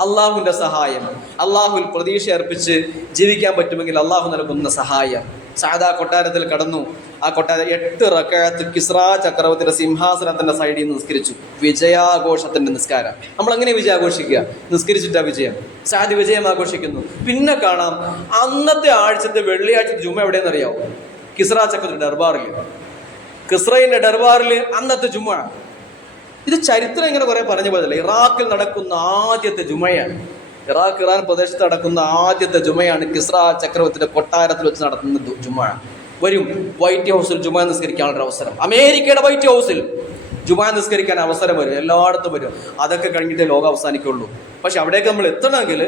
അള്ളാഹുവിന്റെ സഹായം, അള്ളാഹുവിൽ പ്രതീക്ഷ അർപ്പിച്ച് ജീവിക്കാൻ പറ്റുമെങ്കിൽ അള്ളാഹു നൽകുന്ന സഹായം. സാദാ കൊട്ടാരത്തിൽ കടന്നു. ആ കൊട്ടാരം 8 റക്അത്ത് കിസ്ര ചക്രവർത്തിയുടെ സിംഹാസനത്തിന്റെ സൈഡിൽ നിന്ന് നിസ്കരിച്ചു. വിജയാഘോഷത്തിന്റെ നിസ്കാരം. നമ്മൾ അങ്ങനെ വിജയാഘോഷിക്കുക, നിസ്കരിച്ചിട്ടാ വിജയം. സാദി വിജയം ആഘോഷിക്കുന്നു. പിന്നെ കാണാം അന്നത്തെ ആഴ്ചത്തെ വെള്ളിയാഴ്ച ജുമ എവിടെയെന്നറിയാവോ? കിസ്ര ചക്രവർത്തിയുടെ ദർബാറിൽ, കിസ്രയുടെ ദർബാറിൽ അന്നത്തെ ജുമ. ഇത് ചരിത്രം ഇങ്ങനെ കുറെ പറഞ്ഞു പോയതല്ല. ഇറാഖിൽ നടക്കുന്ന ആദ്യത്തെ ജുമയാണ്. ഇറാൻ പ്രദേശത്ത് നടക്കുന്ന ആദ്യത്തെ ജുമയാണ് കിസ്ര ചക്രവർത്തിയുടെ കൊട്ടാരത്തിൽ വെച്ച് നടത്തുന്ന ജുമ. വരും വൈറ്റ് ഹൗസിൽ ജുമ നിസ്കരിക്കാനുള്ള അവസരം. അമേരിക്കയുടെ വൈറ്റ് ഹൗസിൽ ജുമ നിസ്കരിക്കാൻ അവസരം വരും, എല്ലായിടത്തും വരും. അതൊക്കെ കഴിഞ്ഞിട്ടേ ലോകം അവസാനിക്കുള്ളൂ. പക്ഷെ അവിടേക്ക് നമ്മൾ എത്തണമെങ്കിൽ,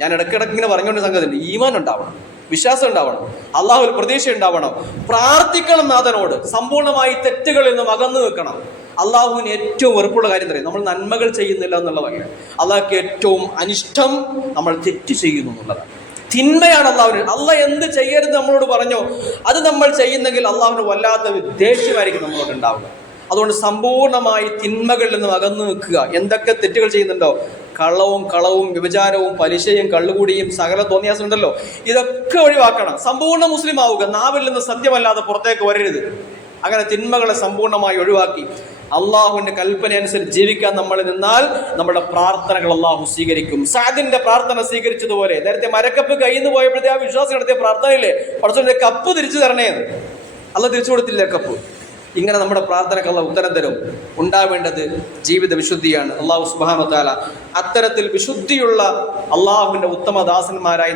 ഞാൻ ഇടയ്ക്കിടയ്ക്ക് ഇങ്ങനെ പറഞ്ഞുകൊണ്ട് സംഗതി ഉണ്ട്, ഈമാൻ ഉണ്ടാവണം, വിശ്വാസം ഉണ്ടാവണം, അള്ളാഹുവിൽ പ്രതീക്ഷ ഉണ്ടാവണം, പ്രാർത്ഥിക്കണം നാഥനോട്, സമ്പൂർണ്ണമായി തെറ്റുകളിൽ നിന്നും അകന്നു നിൽക്കണം. അള്ളാഹുവിന് ഏറ്റവും വെറുപ്പുള്ള കാര്യം തരാം, നമ്മൾ നന്മകൾ ചെയ്യുന്നില്ല എന്നുള്ളതല്ല. അള്ളാഹ്ക്ക് ഏറ്റവും അനിഷ്ടം നമ്മൾ തെറ്റ് ചെയ്യുന്നു എന്നുള്ളതാണ്. തിന്മയാണ് അള്ളാഹുവിന്. അള്ളാഹ് എന്ത് ചെയ്യരുത് നമ്മളോട് പറഞ്ഞോ അത് നമ്മൾ ചെയ്യുന്നെങ്കിൽ അള്ളാഹുവിന് വല്ലാത്ത ദേഷ്യമായിരിക്കും നമ്മളോട് ഉണ്ടാവുക. അതുകൊണ്ട് സമ്പൂർണ്ണമായി തിന്മകളിൽ നിന്നും അകന്നു നിൽക്കുക. എന്തൊക്കെ തെറ്റുകൾ ചെയ്യുന്നുണ്ടോ, കളവും വ്യഭിചാരവും പലിശയും കള്ളുകൂടിയും സകല തോന്നിയാസം ഉണ്ടല്ലോ, ഇതൊക്കെ ഒഴിവാക്കണം. സമ്പൂർണ്ണ മുസ്ലിം ആവുക. നാവിൽ നിന്ന് സത്യമല്ലാതെ പുറത്തേക്ക് വരരുത്. അങ്ങനെ തിന്മകളെ സമ്പൂർണ്ണമായി ഒഴിവാക്കി അള്ളാഹുവിന്റെ കൽപ്പന അനുസരിച്ച് ജീവിക്കാൻ നമ്മൾ നിന്നാൽ നമ്മുടെ പ്രാർത്ഥനകൾ അള്ളാഹു സ്വീകരിക്കും. സഅദിന്റെ പ്രാർത്ഥന സ്വീകരിച്ചതുപോലെ നേരത്തെ മരക്കപ്പ് കയ്യിൽ നിന്ന് പോയപ്പോഴത്തെ ആ വിശ്വാസം നടത്തിയ പ്രാർത്ഥനയില്ലേ, പടച്ചോന്റെ കപ്പ് തിരിച്ചു തരണേ, അള്ളാഹ് തിരിച്ചു കൊടുത്തില്ല കപ്പ്. ഇങ്ങനെ നമ്മുടെ പ്രാർത്ഥനയ്ക്ക് അള്ളാഹ് ഉത്തരം തരും. ഉണ്ടാവേണ്ടത് ജീവിത വിശുദ്ധിയാണ്. അള്ളാഹു സുബ്ഹാനഹു വ തആല അത്തരത്തിൽ വിശുദ്ധിയുള്ള അള്ളാഹുവിൻ്റെ ഉത്തമദാസന്മാരായി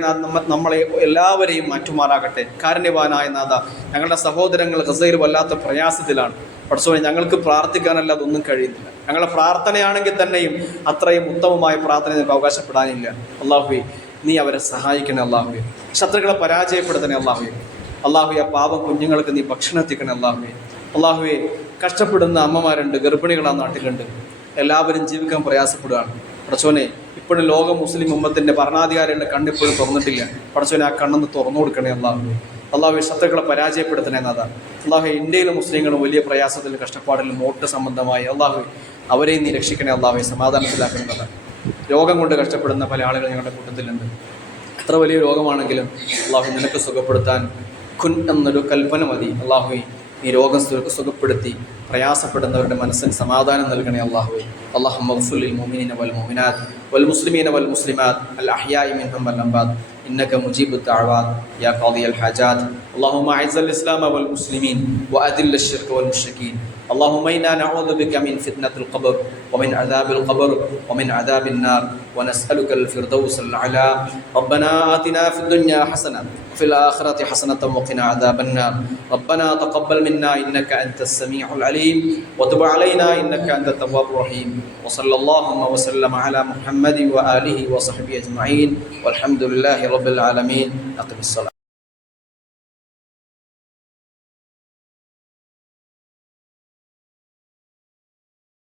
നമ്മളെ എല്ലാവരെയും മാറ്റുമാറാകട്ടെ. കാരുണ്യവാനായ നാഥ, ഞങ്ങളുടെ സഹോദരങ്ങൾ ഗസയിൽ വല്ലാത്ത പ്രയാസത്തിലാണ്. പടച്ചോനെ, ഞങ്ങൾക്ക് പ്രാർത്ഥിക്കാനല്ലാതെ ഒന്നും കഴിയുന്നില്ല. ഞങ്ങളുടെ പ്രാർത്ഥനയാണെങ്കിൽ തന്നെയും അത്രയും ഉത്തമമായ പ്രാർത്ഥന ഞങ്ങൾക്ക് അവകാശപ്പെടാനില്ല. അള്ളാഹുവേ, നീ അവരെ സഹായിക്കണേ. അള്ളാഹുവേ, ശത്രുക്കളെ പരാജയപ്പെടുത്തണേ. അള്ളാഹുവേ, ആ പാവം കുഞ്ഞുങ്ങൾക്ക് നീ ഭക്ഷണം എത്തിക്കണേ. അള്ളാഹുവേ, കഷ്ടപ്പെടുന്ന അമ്മമാരുണ്ട്, ഗർഭിണികൾ ആ നാട്ടിലുണ്ട്, എല്ലാവരും ജീവിക്കാൻ പ്രയാസപ്പെടുകയാണ്. പടച്ചോനെ, ഇപ്പോഴും ലോക മുസ്ലിം ഉമ്മത്തിൻ്റെ ഭരണാധികാരികളുടെ കണ്ണിപ്പോഴും തുറന്നിട്ടില്ല. പടച്ചോനെ, ആ കണ്ണെന്ന് തുറന്നു കൊടുക്കണേ. അള്ളാഹുവേ, ശത്രുക്കളെ പരാജയപ്പെടുത്തണേ നാഥ. അള്ളാഹുവേ, ഇന്ത്യയിലെ മുസ്ലിങ്ങളും വലിയ പ്രയാസത്തിലും കഷ്ടപ്പാടിലും നോട്ട് സംബന്ധമായി അള്ളാഹുവേ അവരെയും നീ രക്ഷിക്കണേ. അള്ളാഹുവേ, സമാധാനത്തിലാക്കുന്നതാണ്. രോഗം കൊണ്ട് കഷ്ടപ്പെടുന്ന പല ആളുകൾ ഞങ്ങളുടെ കൂട്ടത്തിലുണ്ട്. എത്ര വലിയ രോഗമാണെങ്കിലും അള്ളാഹു നിനക്ക് സുഖപ്പെടുത്താൻ കുൻ എന്നൊരു കൽപ്പന മതി. അള്ളാഹുവേ, ഈ രോഗം സുഖപ്പെടുത്തി പ്രയാസപ്പെടുന്നവരുടെ മനസ്സിന് സമാധാനം നൽകണേ. അല്ലാഹുമ്മ ഗ്ഫിർ ലിൽ മുഅ്മിനീന വൽ മുഅ്മിനാത്ത് വൽ മുസ്ലിമീന വൽ മുസ്ലിമാത്ത് അൽ അഹ്യാഇ മിൻഹും വൽ അംവാത്ത് إنك مجيب الدعوات يا قاضي الحاجات. اللهم أعز الإسلام والمسلمين وأذل الشرك والمشركين. اللهم إنا نعوذ بك من فتنة القبر ومن عذاب القبر ومن عذاب النار ونسألك الفردوس الأعلى. ربنا آتنا في الدنيا حسنة وفي الآخرة حسنة وقنا عذاب النار. ربنا تقبل منا إنك أنت السميع العليم وتب علينا إنك أنت التواب الرحيم. وصلى اللهم وسلم على محمد وآله وصحبه أجمعين والحمد لله رب العالمين. أقم الصلاة.